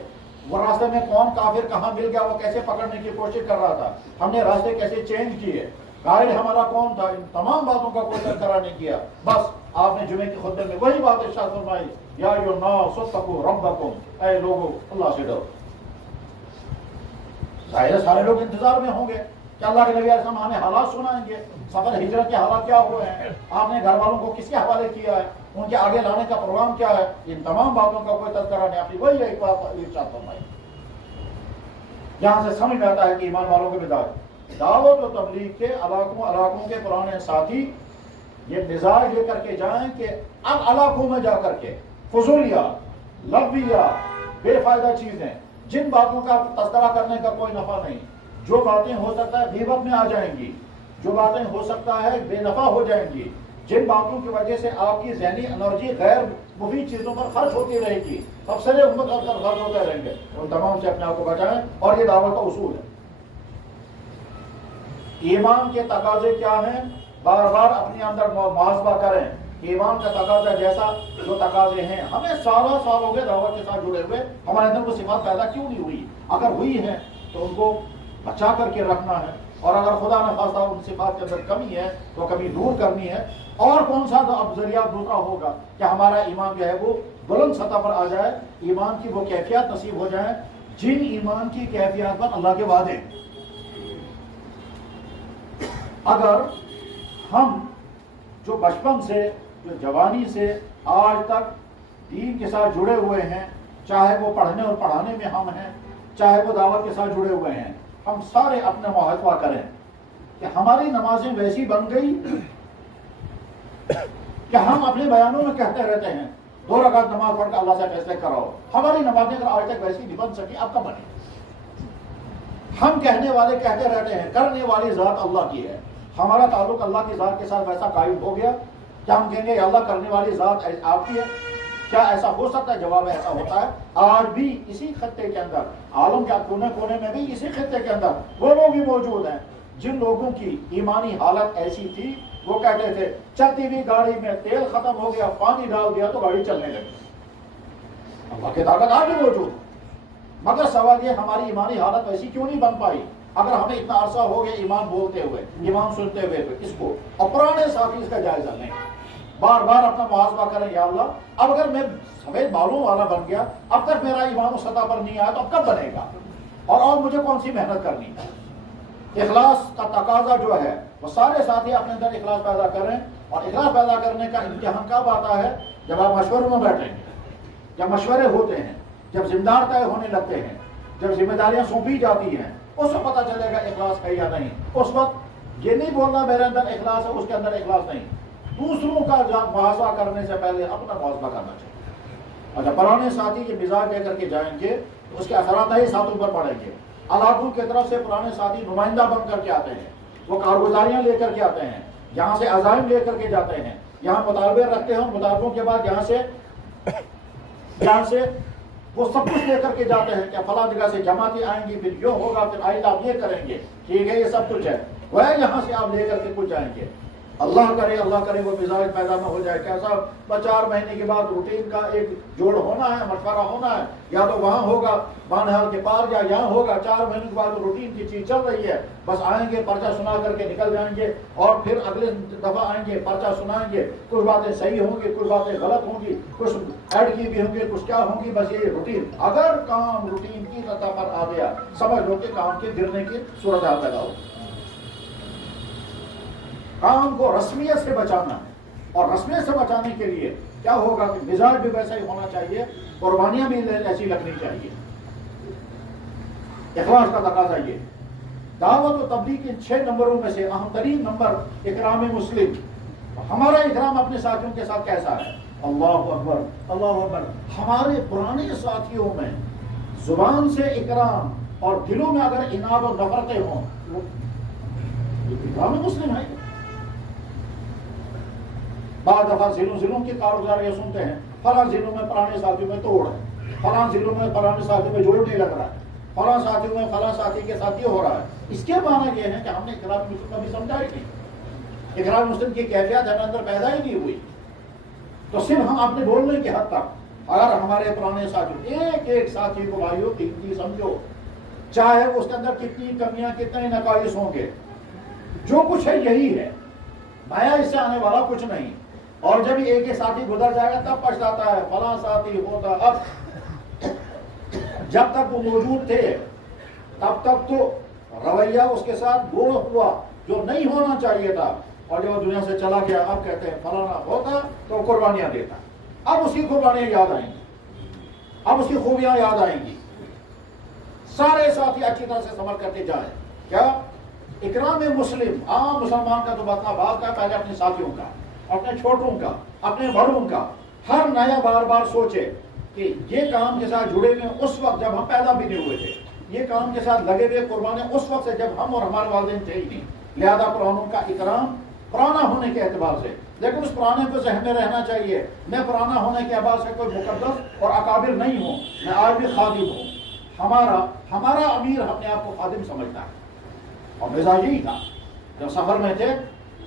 وہ راستے میں کون کافر کہاں مل گیا وہ کیسے پکڑنے کی کوشش کر رہا تھا، ہم نے راستے کیسے چینج کیے، قائد ہمارا کون تھا، ان تمام باتوں کا کوئی تذکرہ نہیں کیا. بس آپ نے جمعے کے خطبے میں وہی بات ارشاد فرمائی، یا ایھا الناس اتقوا ربکم، اے لوگوں اللہ سے ڈرو. ظاہر ہے سارے لوگ انتظار میں ہوں گے کہ اللہ کے نبی علیہ السلام ہمیں حالات سنائیں گے، سفر ہجرت کے حالات کیا ہوئے ہیں، آپ نے گھر والوں کو کس کے حوالے کیا ہے، ان کے آگے لانے کا پروگرام کیا ہے. ان تمام باتوں کا کوئی تذکرہ نہیں، اپنی وہی ایک بات ارشاد فرمائی. یہاں سے سمجھ میں آتا ہے کہ ایمان والوں کے مزاج، دعوت و تبلیغ کے علاقوں کے پرانے ساتھی یہ مزاج لے کر کے جائیں کہ اب علاقوں میں جا کر کے فضولیات، لغویات، بے فائدہ چیزیں، جن باتوں کا تذکرہ کرنے کا کوئی نفع نہیں، جو باتیں ہو سکتا ہے غیبت میں آ جائیں گی، جو باتیں ہو سکتا ہے بے نفع ہو جائیں گی، جن باتوں کی وجہ سے آپ کی ذہنی انرجی غیر مفید چیزوں پر خرچ ہوتی رہے گی، تبصرے ان پر خرچ ہوتے رہیں گے، ان تمام سے اپنے آپ کو بچائیں. اور یہ دعوت کا اصول ہے. ایمان کے تقاضے کیا ہیں، بار بار اپنے اندر محاسبہ کریں. ایمان کا تقاضا جیسا جو تقاضے ہیں، ہمیں سالہ سال ہو گئے دعوت کے ساتھ جڑے ہوئے، ہمارے اندر وہ صفات پیدا کیوں نہیں ہوئی؟ اگر ہوئی ہیں تو ان کو بچا کر کے رکھنا ہے، اور اگر خدا نہ خواستہ ان صفات کے اندر کمی ہے تو کمی دور کرنی ہے. اور کون سا اب ذریعہ دوسرا ہوگا کہ ہمارا ایمان جو ہے وہ بلند سطح پر آ جائے، ایمان کی وہ کیفیات نصیب ہو جائیں جن ایمان کی کیفیات پر اللہ کے وعدے. اگر ہم جو بچپن سے، جو جوانی سے آج تک دین کے ساتھ جڑے ہوئے ہیں، چاہے وہ پڑھنے اور پڑھانے میں ہم ہیں، چاہے وہ دعوت کے ساتھ جڑے ہوئے ہیں، ہم سارے اپنا محاسبہ کریں کہ ہماری نمازیں ویسی بن گئی کہ ہم اپنے بیانوں میں کہتے رہتے ہیں 2 رکعت نماز پڑھ کر اللہ سے فیصلے کراؤ. ہماری نمازیں اگر آج تک ویسی نہیں بن سکی، اب کب بنے؟ ہم کہنے والے کہتے رہتے ہیں، کرنے والی ذات اللہ کی ہے. ہمارا تعلق اللہ کی ذات کے ساتھ ویسا قائم ہو گیا کہ ہم کہیں گے اللہ کرنے والی ذات آپ کی ہے؟ کیا ایسا ہو سکتا ہے؟ جواب ایسا ہوتا ہے. آج بھی اسی خطے کے اندر، عالم کے کونے کونے میں بھی اسی خطے کے اندر وہ لوگ ہی موجود ہیں جن لوگوں کی ایمانی حالت ایسی تھی، وہ کہتے تھے چلتی ہوئی گاڑی میں تیل ختم ہو گیا، پانی ڈال دیا تو گاڑی چلنے لگی. اللہ کی طاقت آج بھی موجود، مگر سوال یہ ہماری ایمانی حالت ویسی کیوں نہیں بن پائی؟ اگر ہمیں اتنا عرصہ ہو گیا ایمان بولتے ہوئے، ایمان سنتے ہوئے، تو اس کو اور پرانے ساتھی اس کا جائزہ لیں، بار بار اپنا محاسبہ کریں. یا اللہ اب اگر میں سفید بالوں والا بن گیا، اب تک میرا ایمان اس سطح پر نہیں آیا تو اب کب بنے گا، اور مجھے کون سی محنت کرنی ہے. اخلاص کا تقاضا جو ہے وہ سارے ساتھی اپنے اندر اخلاص پیدا کریں. اور اخلاص پیدا کرنے کا امتحان کب آتا ہے؟ جب آپ مشوروں میں بیٹھیں گے، جب مشورے ہوتے ہیں، جب ذمہ دار طے ہونے لگتے ہیں، جب ذمہ داریاں سونپی جاتی ہیں، اس وقت پتہ چلے گا اخلاص ہے یا نہیں. اس وقت یہ نہیں بولنا میرے اندر اخلاص ہے، اس کے اندر اخلاص نہیں. دوسروں کا محاسبہ کرنے سے پہلے اپنا محاسبہ کرنا چاہیے. اور جب پرانے ساتھی یہ مزاج لے کر کے جائیں گے تو اس کے اثرات ہی ساتھوں پر پڑیں گے. علاقوں کی طرف سے پرانے ساتھی نمائندہ بن کر کے آتے ہیں، وہ کارگزاریاں لے کر کے آتے ہیں، یہاں سے عزائم لے کر کے جاتے ہیں، یہاں مطالبے رکھتے ہیں، مطالبوں کے بعد یہاں سے وہ سب کچھ لے کر کے جاتے ہیں کہ فلاں جگہ سے جماعتیں آئیں گی، پھر یہ ہوگا، پھر آئندہ آپ یہ کریں گے، ٹھیک ہے، یہ سب کچھ ہے. وہ یہاں سے آپ لے کر کے کچھ جائیں گے. اللہ کرے وہ مزاج پیدا نہ ہو جائے کیسا 4 مہینے کے بعد روٹین کا ایک جوڑ ہونا ہے، مشورہ ہونا ہے، یا تو وہاں ہوگا بانہال کے پار، یا یہاں ہوگا. 4 مہینے کے بعد روٹین کی چیز چل رہی ہے، بس آئیں گے پرچہ سنا کر کے نکل جائیں گے، اور پھر اگلے دفعہ آئیں گے پرچہ سنائیں گے. کچھ باتیں صحیح ہوں گی، کچھ باتیں غلط ہوں گی، کچھ ایڈ کی بھی ہوں گی، کچھ کیا ہوں گی. بس یہ روٹین، اگر کام روٹین کی سطح پر آ گیا، سمجھ لو کہ کام کے گرنے کی صورتحال پیدا ہو. کام کو رسمیت سے بچانا ہے، اور رسمیت سے بچانے کے لیے کیا ہوگا کہ مزاج بھی ویسا ہی ہونا چاہیے، قربانیاں بھی ایسی لگنی چاہیے. اخلاص کا تقاضا یہ. دعوت و تبلیغ کے 6 نمبروں میں سے اہم ترین نمبر اکرام مسلم. ہمارا اکرام اپنے ساتھیوں کے ساتھ کیسا ہے؟ اللہ اکبر، اللہ اکبر. ہمارے پرانے ساتھیوں میں زبان سے اکرام اور دلوں میں اگر اناد و نفرتیں ہوں، اکرام مسلم ہے. بعض دفعہ ضلعوں کی کارگزار یہ سنتے ہیں فلاں ضلعوں میں پرانے ساتھیوں میں توڑ ہے، فلاں ضلعوں میں پرانے ساتھیوں میں جوڑ نہیں لگ رہا ہے، فلاں ساتھیوں میں فلاں ساتھی کے ساتھ یہ ہو رہا ہے. اس کے معنی یہ ہے کہ ہم نے اقرار مسلم کبھی سمجھا ہی نہیں. اقرار مسلم کی کیفیت ہمیں اندر پیدا ہی نہیں ہوئی. تو صرف ہم اپنے بولنے کے حد تک اگر ہمارے پرانے ساتھی ایک ایک ساتھی کو بھائیوں قیمتی سمجھو، چاہے اس کے اندر کتنی کمیاں کتنے نقائص ہوں گے، جو کچھ ہے یہی ہے، نیا اس سے آنے والا کچھ نہیں. اور جب ایک ایک ساتھی گزر جائے گا تب پچھتاتا ہے فلاں ساتھی ہوتا. اب جب تک وہ موجود تھے تب تک تو رویہ اس کے ساتھ وہ ہوا جو نہیں ہونا چاہیے تھا، اور جب وہ دنیا سے چلا گیا اب کہتے ہیں فلانا ہوتا تو قربانیاں دیتا. اب اس کی قربانیاں یاد آئیں گی، اب اس کی خوبیاں یاد آئیں گی. سارے ساتھی اچھی طرح سے سمجھ کرتے جائیں. کیا اکرام مسلم عام مسلمان کا تو بتنا بات کا پہلے اپنے ساتھیوں کا، اپنے چھوٹوں کا، اپنے بڑوں کا ہر نیا بار بار سوچے کہ یہ کام کے ساتھ جڑے ہوئے اس وقت جب ہم پیدا بھی نہیں ہوئے تھے، یہ کام کے ساتھ لگے ہوئے قربانی اس وقت سے جب ہم اور ہمارے والدین تھے ہی نہیں. لہذا پرانوں کا اکرام پرانا ہونے کے اعتبار سے، لیکن اس پرانے کو ذہن میں رہنا چاہیے میں پرانا ہونے کے اعتبار سے کوئی مقدس اور اکابر نہیں ہوں، میں آج بھی خادم ہوں. ہمارا امیر اپنے آپ کو خادم سمجھتا ہے، اور مزاج ہی تھا. جب سفر میں تھے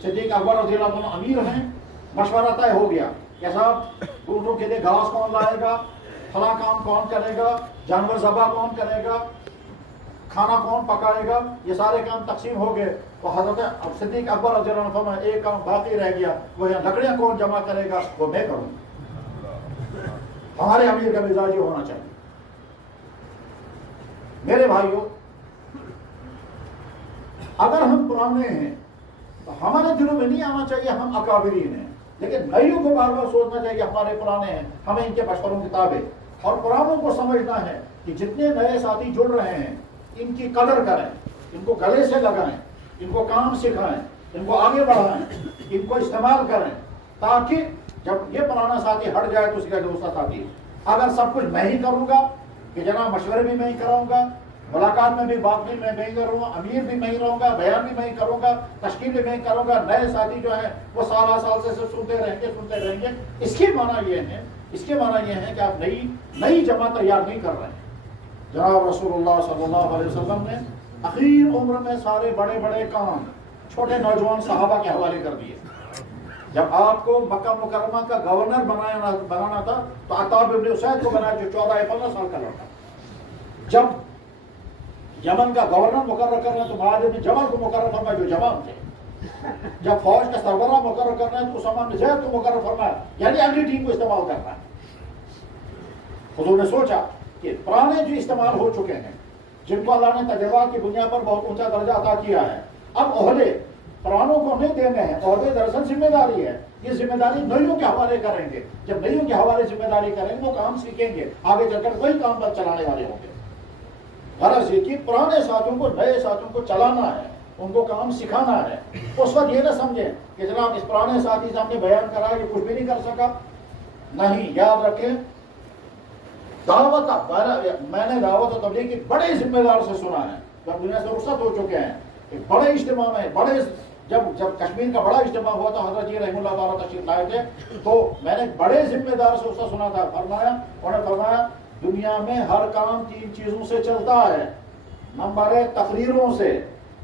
صدیق اکبر رضی اللہ عنہ امیر ہیں، مشورہ طے ہو گیا کہ صاحب اونٹوں کے لیے گھاس کون لائے گا، فلاں کام کون کرے گا، جانور ذبح کون کرے گا، کھانا کون پکائے گا، یہ سارے کام تقسیم ہو گئے. تو حضرت صدیق اکبر رضی اللہ عنہ میں ایک کام باقی رہ گیا، وہ یہاں لکڑیاں کون جمع کرے گا، وہ میں کروں. ہمارے امیر کا مزاج یہ ہونا چاہیے. میرے بھائیوں، اگر ہم پرانے ہیں تو ہمارے دلوں میں نہیں آنا چاہیے ہم اکابرین ہیں، لیکن نئیوں کو بار بار سوچنا چاہیے ہمارے پرانے ہیں، ہمیں ان کے مشوروں کی تابع. اور پرانوں کو سمجھنا ہے کہ جتنے نئے ساتھی جڑ رہے ہیں ان کی قدر کریں، ان کو گلے سے لگائیں، ان کو کام سکھائیں، ان کو آگے بڑھائیں، ان کو استعمال کریں، تاکہ جب یہ پرانا ساتھی ہٹ جائے تو اس کا دوسرا ساتھی. اگر سب کچھ میں ہی کروں گا کہ جناب مشورے بھی میں ہی کراؤں گا، ملاقات میں بھی بات بھی میں ہی کروں گا، امیر بھی میں ہی رہوں گا، بیان بھی میں ہی کروں گا، تشکیل بھی میں ہی کروں گا، نئے ساتھی جو ہیں وہ سال سے سنتے رہیں گے. اس کے معنی یہ ہے کہ آپ نئی جماعت تیار نہیں کر رہے ہیں. جناب رسول اللہ صلی اللہ علیہ وسلم نے اخیر عمر میں سارے بڑے بڑے کام چھوٹے نوجوان صحابہ کے حوالے کر دیے. جب آپ کو مکہ مکرمہ کا گورنر بنانا تھا تو عطاب ابن اسید کو بنایا جو 14-15 سال کا لڑکا. جب یمن کا گورنر مقرر کرنا تو معاذ بن جبل کو مقرر فرمایا جو جوان تھے. جب فوج کا سربراہ مقرر کرنا ہے تو اسامہ بن زید کو مقرر فرمایا، یعنی اگلی ٹیم کو استعمال کرنا ہے. حضور نے سوچا کہ پرانے جو استعمال ہو چکے ہیں، جن کو اللہ نے تجربات کی بنیاد پر بہت اونچا درجہ عطا کیا ہے، اب عہدے پرانوں کو نہیں دینے ہیں. عہدے دراصل ذمہ داری ہے، یہ ذمہ داری نئیوں کے حوالے کریں گے. جب نئیوں کے حوالے ذمہ داری کریں گے وہ کام سیکھیں گے، آگے چل کر وہی کام پر چلانے والے ہوں گے. غرض یہ کہ پرانے ساتھیوں کو نئے ساتھیوں کو چلانا ہے، ان کو کام سکھانا ہے. اس وقت یہ نہ سمجھیں کہ جناب اس پرانے ساتھی سے ہم نے بیان کرا کہ کچھ بھی نہیں کر سکا. نہیں، یاد رکھیں میں نے دعوت و تبلیغ کی بڑے ذمہ دار سے سنا ہے. جب دنیا سے رخصت ہو چکے ہیں ایک بڑے اجتماع میں جب کشمیر کا بڑا اجتماع ہوا تو حضرت جی رحمہ اللہ تعالیٰ تشریف لائے تھے، تو میں نے بڑے ذمہ دار سے اس کا سنا تھا. انہوں نے فرمایا دنیا میں ہر کام 3 چیزوں سے چلتا ہے. نمبر 1 تقریروں سے،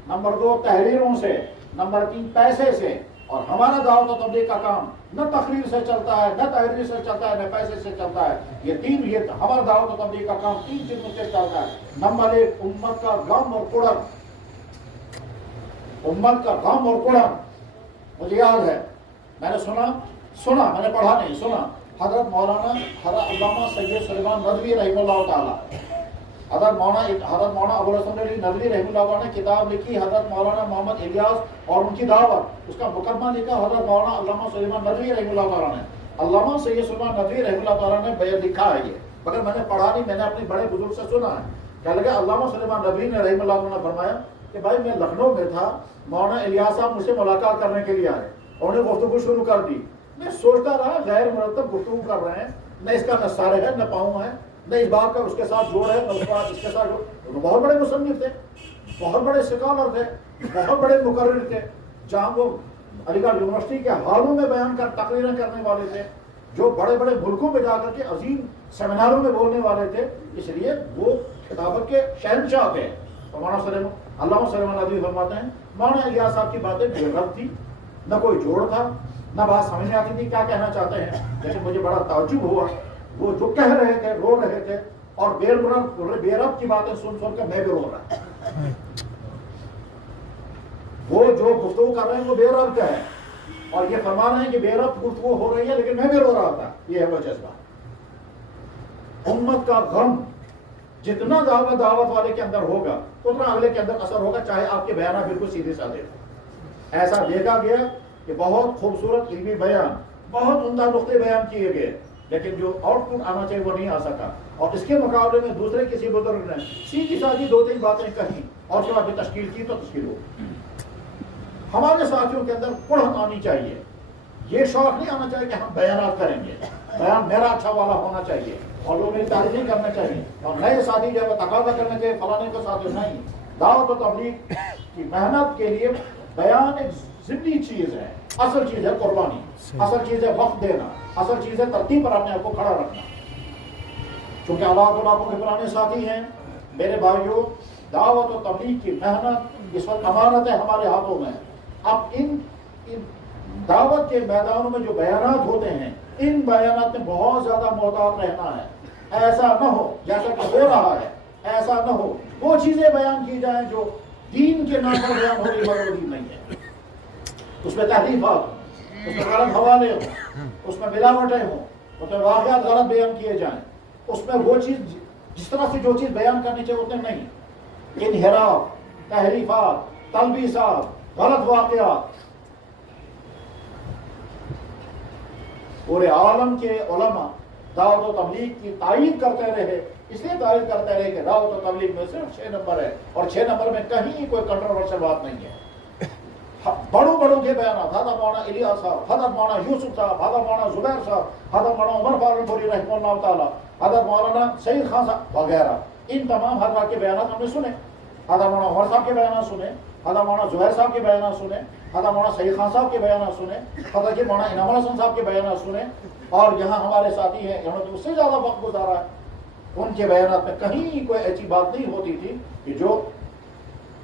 نمبر 2 تحریروں سے، نمبر 3 پیسے سے. اور ہمارا دعوت و تبلیغ کا کام نہ تقریر سے چلتا ہے، نہ تحریر سے چلتا ہے، نہ پیسے سے چلتا ہے. یہ ہمارا دعوت و تبلیغ کا کام 3 چیزوں سے چلتا ہے. نمبر 1 امت کا غم اور کڑن. امت کا غم اور کڑن مجھے یاد ہے، میں نے سنا میں نے پڑھا نہیں، سنا حضرت علامہ سید سلیمان ندوی رحمہ اللہ تعالی، حضرت مولانا ابو الحسن علی ندوی رحمہ اللہ نے کتاب لکھی حضرت مولانا محمد الیاس اور ان کی دعوت. اس کا مقدمہ لکھا حضرت مولانا علامہ سلیمان ندوی رحمہ اللہ تعالیٰ نے. علامہ سید سلیمان ندوی رحمہ اللہ تعالیٰ نے لکھا ہے یہ، مگر میں نے پڑھا نہیں، میں نے اپنے بڑے بزرگ سے سنا ہے. کیا لگا علامہ سلیمان ندوی نے رحمہ اللہ نے فرمایا کہ بھائی میں لکھنؤ میں تھا، مولانا الیاس صاحب مجھ سے ملاقات کرنے کے لیے آئے، انہوں نے گفتگو شروع کر دی. میں سوچتا رہا غیر مرتب گفتگو کر رہے ہیں، نہ اس کا نہ سارے ہے نہ پاؤں ہے، نہ اس بات کا اس کے ساتھ جوڑ ہے، نہ اس بات اس کے ساتھ جوڑ. بہت بڑے مصنف تھے، بہت بڑے اسکالر تھے، بہت بڑے مقرر تھے. جہاں وہ علی گڑھ یونیورسٹی کے ہالوں میں بیان کر تقریریں کرنے والے تھے، جو بڑے بڑے ملکوں میں جا کر کے عظیم سیمیناروں میں بولنے والے تھے، اس لیے وہ خطابت کے شہنشاہ تھے۔ مولانا علامہ سلیمان ندوی فرماتے ہیں مولانا الیاس صاحب کی باتیں بے ربط تھی، نہ کوئی جوڑ تھا، نہ بات سمجھ میں آتی تھی کیا کہنا چاہتے ہیں، لیکن مجھے بڑا تعجب ہوا، وہ جو کہہ رہے تھے رو رہے تھے، اور بے ربط کی باتیں سن سن کر میں بھی رو رہا ہوں۔ وہ جو گفتگو کر رہے ہیں وہ بے ربط ہے، اور یہ فرما رہے ہیں کہ بے ربط گفتگو ہو رہی ہے لیکن میں بھی رو رہا تھا۔ یہ ہے وہ جذبہ۔ امت کا غم جتنا دعوت والے کے اندر ہوگا اتنا اگلے کے اندر اثر ہوگا، چاہے آپ کے بیانات بالکل سیدھے سادے ہوں۔ ایسا دیکھا گیا کہ بہت خوبصورت علمی بیان، بہت عمدہ نقطے بیان کیے گئے، لیکن جو آؤٹ پٹ آنا چاہیے وہ نہیں آ سکا، اور اس کے مقابلے میں دوسرے کسی بزرگ نے سیدھی سادھی دو تین باتیں کہیں اور اس کے بعد تشکیل کی تو تشکیل ہو۔ ہمارے ساتھیوں کے اندر قرآن آنی چاہیے، یہ شوق نہیں آنا چاہیے کہ ہم بیانات کریں گے، بیان میرا اچھا والا ہونا چاہیے اور لوگ میری تعریف نہیں کرنا چاہیے، اور نئے ساتھی جو ہے وہ تقاضا کرنا چاہیے فلانے کو ساتھی نہیں۔ دعوت و تبلیغ کی محنت کے لیے بیان ایک ضمنی چیز ہے، اصل چیز ہے قربانی، اصل چیز ہے وقت دینا، اصل چیز ہے ترتیب پر اپنے آپ کو کھڑا رکھنا۔ چونکہ اللہ آپ کے پرانے ساتھی ہیں، میرے بھائیوں، دعوت و تبلیغ کی محنت اس وقت امانت ہے ہمارے ہاتھوں میں۔ اب ان دعوت کے میدانوں میں جو بیانات ہوتے ہیں، ان بیانات میں بہت زیادہ محتاط رہنا ہے۔ ایسا نہ ہو جیسا کہ ہو رہا ہے، ایسا نہ ہو وہ چیزیں بیان کی جائیں جو دین کے نام پر بیان ہو رہی ہے، دین نہیں ہے، اس میں تحریفات ہوں، اس میں غلط حوالے ہوں، اس میں ملاوٹیں ہوں، اس میں واقعات غلط بیان کیے جائیں، اس میں وہ چیز جس طرح سے جو چیز بیان کرنی چاہیے اتنے نہیں، انحراف، تحریفات، تلبیسات، غلط واقعات۔ پورے عالم کے علماء دعوت و تبلیغ کی تائید کرتے رہے، اس لیے تائید کرتے رہے کہ دعوت و تبلیغ میں صرف 6 نمبر ہے، اور 6 نمبر میں کہیں کوئی کنٹروورشل بات نہیں ہے۔ بڑوں کے بیانات، حضرت مولانا الیاس صاحب، حضرت مولانا یوسف صاحب، حضرت مولانا زبیر صاحب، حضرت مولانا عمر فاروق پوری رحمہ اللہ تعالیٰ، حضرت مولانا سعید خان صاحب وغیرہ، ان تمام حضرات کے بیانات ہم نے سنے۔ حضرت مولانا عمر صاحب کے بیانات سنے، حضرت مولانا زبیر صاحب کے بیانات سنے، حضرت مولانا سعید خان صاحب کے بیانات سنے، حضرت مولانا انعام الحسن صاحب کے بیانات سنے، اور یہاں ہمارے ساتھی ہیں انہوں نے اس سے زیادہ وقت گزارا ہے، ان کے بیانات میں کہیں کوئی ایسی بات نہیں ہوتی تھی کہ جو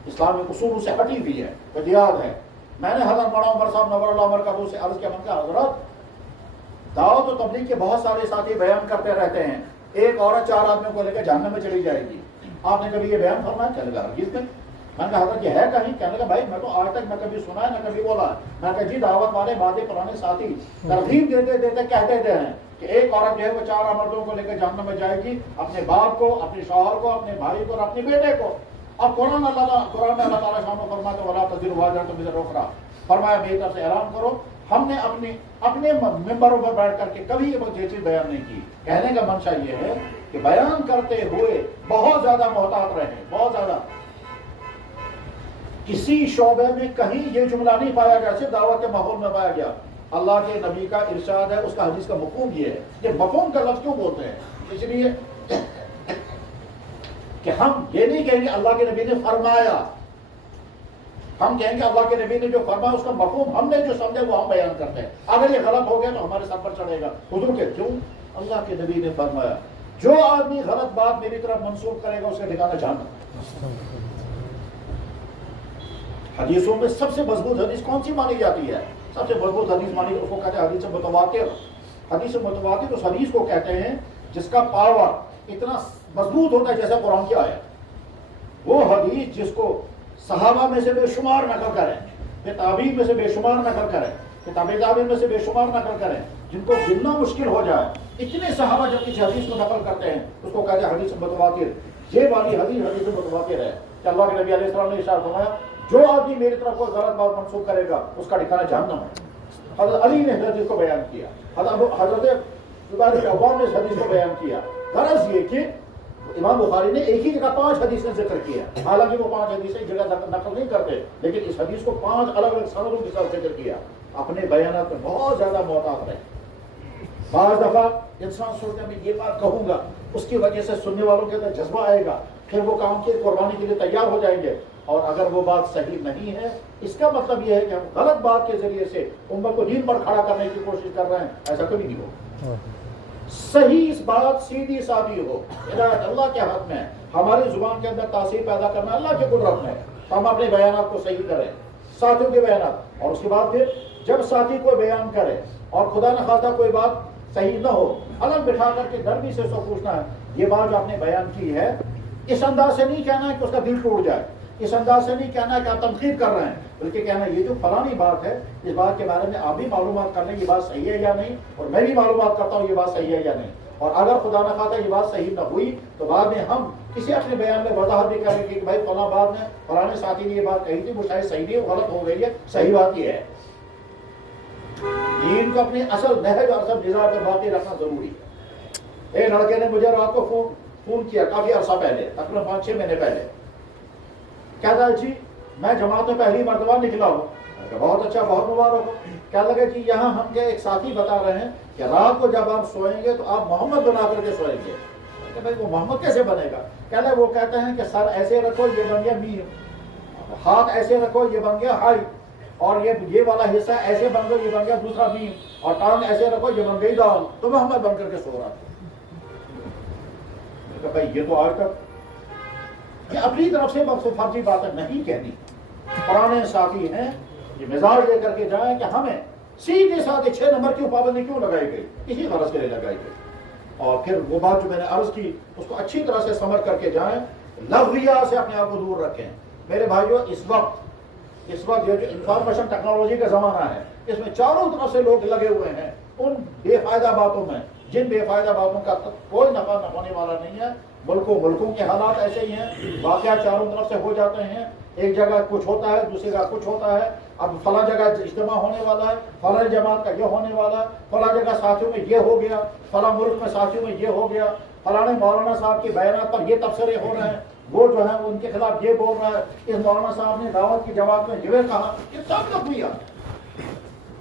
اسلامی اصول سے ہٹی ہوئی ہے، بدیاد ہے۔ میں نے حضرت مولانا عمر صاحب نور اللہ مرکزہ سے عرض کیا، من کا حضرت دعوت و تبلیغ کے بہت سارے ساتھی بیان کرتے رہتے ہیں، ایک عورت 4 آدمیوں کو لے کے جہنم میں چلی جائے گی، آپ نے کبھی یہ بیان فرمایا؟ چلے گا ہرگز نہیں۔ میں نے کہا حضرت یہ ہے کہیں؟ کہنے لگا بھائی میں تو آج تک نہ کبھی سنا ہے نہ کبھی بولا ہے۔ میں نے کہا جی دعوت والے باتیں پرانے ساتھی ترغیب دیتے دیتے کہتے تھے ہیں کہ ایک عورت جو ہے وہ 4 مردوں کو لے کے جہنم میں جائے گی، اپنے باپ کو، اپنے شوہر کو، اپنے بھائی کو اور اپنے بیٹے کو۔ اب قرآن میں اللہ تعالیٰ شان فرماتے ولا تزر وازرۃ وزر اخری، فرمایا میری طرف سے اعلان کرو، ہم نے اپنے ممبروں پر بیٹھ کر کے کبھی وہ چیز بیان نہیں کی۔ کہنے کا منشا یہ ہے کہ بیان کرتے ہوئے بہت زیادہ محتاط رہیں، بہت زیادہ۔ کسی شعبے میں کہیں یہ جملہ نہیں پایا گیا، صرف دعوت کے ماحول میں پایا گیا۔ اللہ کے نبی کا ارشاد ہے، اس کا حدیث کا مفہوم یہ ہے کہ مفہوم کا لفظ کیوں بولتے ہیں؟ اس لیے کہ ہم یہ نہیں کہیں گے اللہ کے نبی نے فرمایا، ہم کہیں گے اللہ کے نبی نے جو فرمایا اس کا مفہوم ہم نے جو سمجھا وہ ہم بیان کرتے ہیں۔ اگر یہ غلط ہو گیا تو ہمارے سر پر چڑھے گا، حضور کے کیوں؟ اللہ کے نبی نے فرمایا۔ جو آدمی غلط بات میری طرف منسوخ کرے گا اس کا ٹھکانہ جہنم۔ حدیثوں میں سب سے مضبوط حدیث کون سی مانی جاتی ہے؟ سب سے مضبوط حدیث مانی اس کو کہتے ہیں حدیث متواتر۔ حدیث متواتر اس حدیث کو کہتے ہیں جس کا پاور اتنا مضبوط ہوتا ہے جیسا قرآن کی آیت۔ وہ حدیث جس کو صحابہ میں سے بے شمار نقل کریں، تابعین میں سے بے شمار نقل کریں، تابعین میں سے بے شمار نقل کریں، جن کو گننا مشکل ہو جائے، اتنے صحابہ جب کسی حدیث کو نقل کرتے ہیں اس کو کہتے ہیں حدیث متواتر۔ یہ والی حدیث متواتر ہے کہ اللہ کے نبی علیہ السلام نے ارشاد فرمایا جو آدمی میری طرف کوئی غلط بات منسوخ کرے گا اس کا ٹھکانہ جہنم ہے۔ حضرت علی نے حدیث کو بیان کیا، حضرت زبیر عوام نے اس حدیث کو بیان کیا۔ غرض یہ کہ امام بخاری نے ایک ہی جگہ 5 حدیثیں ذکر کیا، حالانکہ وہ 5 حدیثیں ایک جگہ نقل نہیں کرتے، لیکن اس حدیث کو 5 الگ الگ سندوں کے ساتھ ذکر کیا۔ اپنے بیانات میں بہت زیادہ محتاط رہے۔ بعض دفعہ انسان سوچتا ہے میں یہ بات کہوں گا، اس کی وجہ سے سننے والوں کے اندر جذبہ آئے گا، پھر وہ کام کی قربانی کے لیے تیار ہو جائیں گے۔ اور اگر وہ بات صحیح نہیں ہے اس کا مطلب یہ ہے کہ ہم غلط بات کے ذریعے سے امت کو دین پر کھڑا کرنے کی کوشش کر رہے ہیں، ایسا کبھی نہیں ہو۔ صحیح اس بات سیدھی سادھی ہو، ہدایت اللہ کے ہاتھ میں ہے، ہماری زبان کے اندر تاثیر پیدا کرنا اللہ کی قدرت میں ہے، ہم اپنے بیانات کو صحیح کریں، ساتھیوں کے بیانات، اور اس کے بعد پھر جب ساتھی کوئی بیان کرے اور خدا نہ خواستہ کوئی بات صحیح نہ ہو، الگ بٹھا کر کے نرمی سے اس کو پوچھنا ہے یہ بات جو آپ نے بیان کی ہے، اس انداز سے نہیں کہنا ہے کہ اس کا دل ٹوٹ جائے، اس انداز سے نہیں کہنا ہے کہ آپ تنقید کر رہے ہیں، بلکہ کہنا یہ جو فلانی بات ہے اس بات کے بارے میں آپ بھی معلومات کر لیں یہ بات صحیح ہے یا نہیں، اور میں بھی معلومات کرتا ہوں یہ بات صحیح ہے یا نہیں، اور اگر خدا نہ خواستہ یہ بات صحیح نہ ہوئی تو بعد میں ہم کسی اپنے بیان میں وضاحت بھی کریں گے کہ بھائی فلاں بات میں فلانے ساتھی نے یہ بات کہی تھی وہ شاید صحیح نہیں غلط ہو گئی ہے، صحیح بات یہ ہے۔ دین کو اپنے اصل نہج اور اصل مزاج پر باقی رکھنا ضروری ہے۔ ایک لڑکے نے مجھے رات کو فون کیا کافی عرصہ پہلے، تقریباً 5-6 مہینے پہلے، کہتا ہے جی میں جماعت میں پہلی مرتبہ نکلا ہوں، بہت اچھا، بہت مبارک ہو۔ کیا لگے جی یہاں ہم کے ایک ساتھی بتا رہے ہیں کہ رات کو جب آپ سوئیں گے تو آپ محمد بنا کر کے سوئیں گے۔ کہ بھائی وہ محمد کیسے بنے گا؟ کہہ لے وہ کہتے ہیں کہ سر ایسے رکھو یہ بن گیا می، ہاتھ ایسے رکھو یہ بن گیا ہائی، اور یہ والا حصہ ایسے بن گیا یہ بن گیا دوسرا میم، اور ٹانگ ایسے رکھو یہ بن گئی دال، تو محمد بن کر کے سو رہا تھا۔ کہ بھائی یہ تو آج تک یہ اپنی طرف سے مقصود فرضی باتیں نہیں کہنی، پرانے ساتھی ہیں یہ مزاج لے کر کے جائیں کہ ہمیں سیدھے ساتھ 6 نمبر کی پابندی کیوں لگائی گئی، اسی غرض کے لیے لگائی گئی، اور پھر وہ بات جو میں نے عرض کی اس کو اچھی طرح سے سمجھ کر کے جائیں، لغویات سے اپنے آپ کو دور رکھیں۔ میرے بھائیوں اس وقت یہ جو انفارمیشن ٹیکنالوجی کا زمانہ ہے اس میں چاروں طرف سے لوگ لگے ہوئے ہیں ان بے فائدہ باتوں میں، جن بے فائدہ باتوں کا کوئی نفع ہونے والا نہیں ہے۔ ملکوں کے حالات ایسے ہی ہیں، واقعات چاروں طرف سے ہو جاتے ہیں، ایک جگہ کچھ ہوتا ہے دوسری جگہ کچھ ہوتا ہے، اب فلاں جگہ اجتماع ہونے والا ہے، فلاں جماعت کا یہ ہونے والا ہے، فلاں جگہ ساتھیوں میں یہ ہو گیا، فلاں ملک میں ساتھیوں میں یہ ہو گیا، فلاں مولانا صاحب کے بیانات پر یہ تبصرے ہو رہے ہیں، وہ جو ہے ان کے خلاف یہ بول رہا ہے، اس مولانا صاحب نے دعوت کی جواب میں یہ کہا، یہ سب لغویات ہے،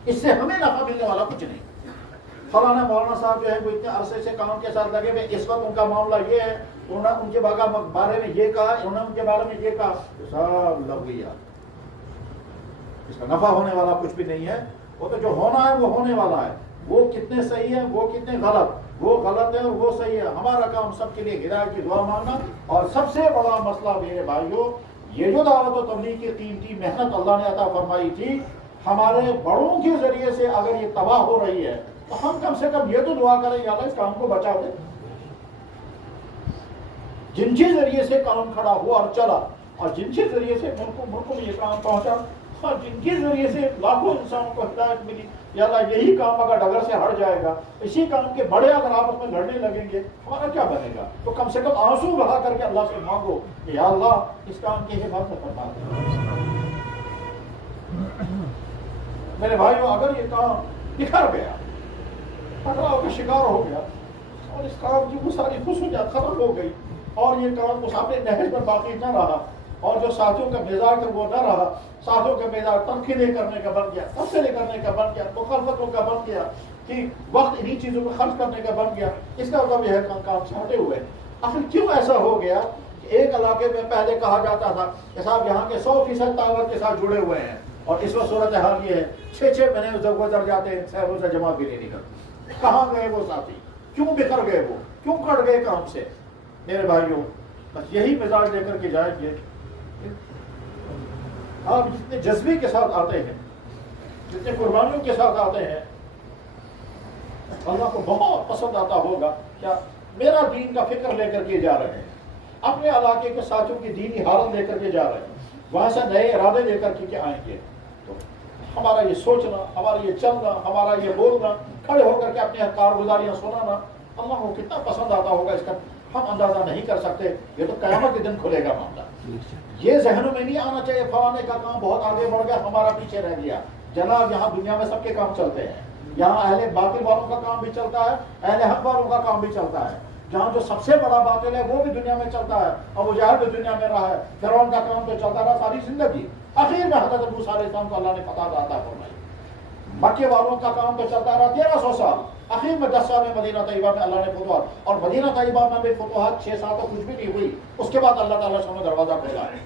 اس سے ہمیں نفع ملنے والا کچھ نہیں۔ فلانا مولانا صاحب جو ہے وہ اتنے عرصے سے کام کے ساتھ لگے ہوئے، اس وقت ان کا معاملہ یہ ہے، انہوں نے ان کے بارے میں یہ کہا، انہوں نے ان کے بارے میں یہ کہا، سب لغویات، اس کا نفع ہونے والا کچھ بھی نہیں ہے۔ وہ تو جو ہونا ہے وہ ہونے والا ہے، وہ کتنے صحیح ہے وہ کتنے غلط، وہ غلط ہے اور وہ صحیح ہے، ہمارا کام سب کے لیے ہدایت کی دعا مانگنا۔ اور سب سے بڑا مسئلہ میرے بھائیوں، یہ جو دعوت و تبلیغ کی قیمتی محنت اللہ نے عطا فرمائی تھی، ہمارے بڑوں کے ذریعے سے اگر یہ تباہ ہو رہی ہے تو ہم کم سے کم یہ تو دعا کریں یا اللہ اس کام کو بچا دے۔ جن کے ذریعے سے کام کھڑا ہوا اور چلا، اور جن کے ذریعے سے ملکوں میں یہ کام پہنچا، اور جن کے ذریعے سے لاکھوں انسانوں کو ہدایت ملی، یا اللہ یہی کام اگر ڈگر سے ہٹ جائے گا، اسی کام کے بڑے اگر آپس میں لڑنے لگیں گے ہمارا کیا بنے گا؟ تو کم سے کم آنسو بہا کر کے اللہ سے مانگو کہ یا اللہ اس کام کی حفاظت فرما دے۔ میرے بھائیوں اگر یہ کام بکھر گیا، ٹکراؤ کا شکار ہو گیا، اور اس کام کی وہ ساری خصوصیات ختم ہو گئی، اور یہ کام اس اپنے نہج پر باقی نہ رہا، اور جو ساتھیوں کا مزاج تھا وہ نہ رہا، ساتھیوں کا مزاج تنقیدیں کرنے کا بن گیا، تبصرے کرنے کا بن گیا، مخالفتوں کا بن گیا، کہ وقت انہی چیزوں کو خرچ کرنے کا بن گیا، اس کا مطلب یہ ہے کام سے ہٹے ہوئے۔ آخر کیوں ایسا ہو گیا کہ ایک علاقے میں پہلے کہا جاتا تھا کہ صاحب یہاں کے 100% طاقت کے ساتھ جڑے ہوئے ہیں، اور اس وقت صورتحال یہ ہے 6 مہینے جب گزر جاتے ہیں 6 روزہ جماعت بھی نہیں کرتے۔ کہاں گئے وہ ساتھی؟ کیوں بکھر گئے وہ؟ کیوں کٹ گئے کام سے؟ میرے بھائیوں بس یہی مزاج لے کر کے جائیں گے۔ آپ جتنے جذبے کے ساتھ آتے ہیں، جتنے قربانیوں کے ساتھ آتے ہیں، اللہ کو بہت پسند آتا ہوگا کیا میرا دین کا فکر لے کر کے جا رہے ہیں، اپنے علاقے کے ساتھیوں کی دینی حالت لے کر کے جا رہے ہیں، وہاں سے نئے ارادے لے کر کے آئیں گے، تو ہمارا یہ سوچنا، ہمارا یہ چلنا، ہمارا یہ بولنا، کھڑے ہو کر کے اپنی کارگزاریاں سنانا اللہ کو کتنا پسند آتا ہوگا، اس کا ہم اندازہ نہیں کر سکتے۔ یہ تو قیامت کے دن کھلے گا معاملہ۔ یہ ذہنوں میں نہیں آنا چاہیے فلانے کا کام بہت آگے بڑھ گیا ہمارا پیچھے رہ گیا۔ جناب یہاں دنیا میں سب کے کام چلتے ہیں، یہاں اہل باطل والوں کا کام بھی چلتا ہے، اہل حق والوں کا کام بھی چلتا ہے۔ جہاں جو سب سے بڑا باطل ہے وہ بھی دنیا میں چلتا ہے، ابو جہل بھی دنیا میں رہا ہے، فرعون کا کام تو چلتا رہا ساری زندگی۔ آخر میں حضرت موسیٰ علیہ السلام کو اللہ نے فتح عطا فرمائی۔ مکے والوں کا کام تو چلتا رہا 1300 سال، آخر میں 10 سال میں مدینہ طیبہ میں اللہ نے فتوحات، اور مدینہ طیبہ میں بھی فتوحات 6 سال تو کچھ بھی نہیں ہوئی، اس کے بعد اللہ تعالیٰ نے دروازہ کھولا ہے۔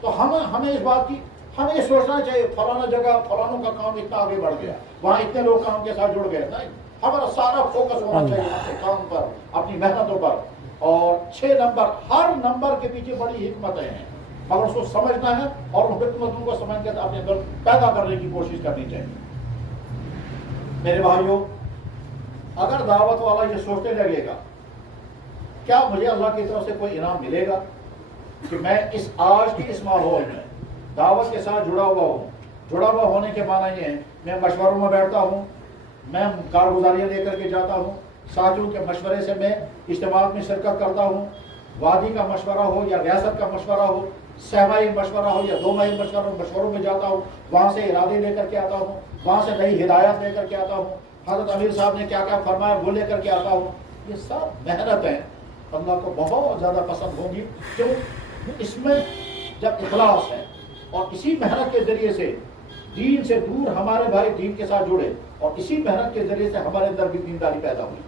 تو ہمیں اس بات کی ہمیں یہ سوچنا چاہیے فلانا جگہ فلانوں کا کام اتنا آگے بڑھ گیا، وہاں اتنے لوگ کام کے ساتھ جڑ گئے، نہیں، ہمارا سارا فوکس ہونا چاہیے اپنے کام پر، اپنی محنتوں پر. اور 6 نمبر، ہر نمبر کے پیچھے بڑی حکمتیں ہیں، مگر اس کو سمجھنا ہے اور ان حکمتوں کو سمجھ کر اپنے اندر پیدا کرنے کی کوشش کرنی چاہیے. میرے بھائیوں، اگر دعوت والا یہ سوچنے لگے گا کیا مجھے اللہ کی طرف سے کوئی انعام ملے گا کہ میں آج کی اس ماحول میں دعوت کے ساتھ جڑا ہوا ہوں. جڑا ہوا ہونے کے معنی یہ ہے میں مشوروں میں بیٹھتا ہوں، میں کارگزاریاں لے کر کے جاتا ہوں، ساتھیوں کے مشورے سے میں اجتماعات میں شرکت کرتا ہوں، وادی کا مشورہ ہو یا ریاست کا مشورہ ہو، سہمائی مشورہ ہو یا 2 ماہی مشوروں میں جاتا ہوں، وہاں سے ارادے لے کر کے آتا ہوں، وہاں سے نئی ہدایات لے کر کے آتا ہوں، حضرت امیر صاحب نے کیا کیا فرمایا وہ لے کر کے آتا ہوں. یہ سب محنت ہے، اللہ کو بہت زیادہ پسند ہوں گی. کیوں؟ اس میں جب اخلاص ہے اور اسی محنت کے ذریعے سے دین سے دور ہمارے بھائی دین کے ساتھ جڑے اور اسی محنت کے ذریعے سے ہمارے اندر بھی دینداری پیدا ہوئی.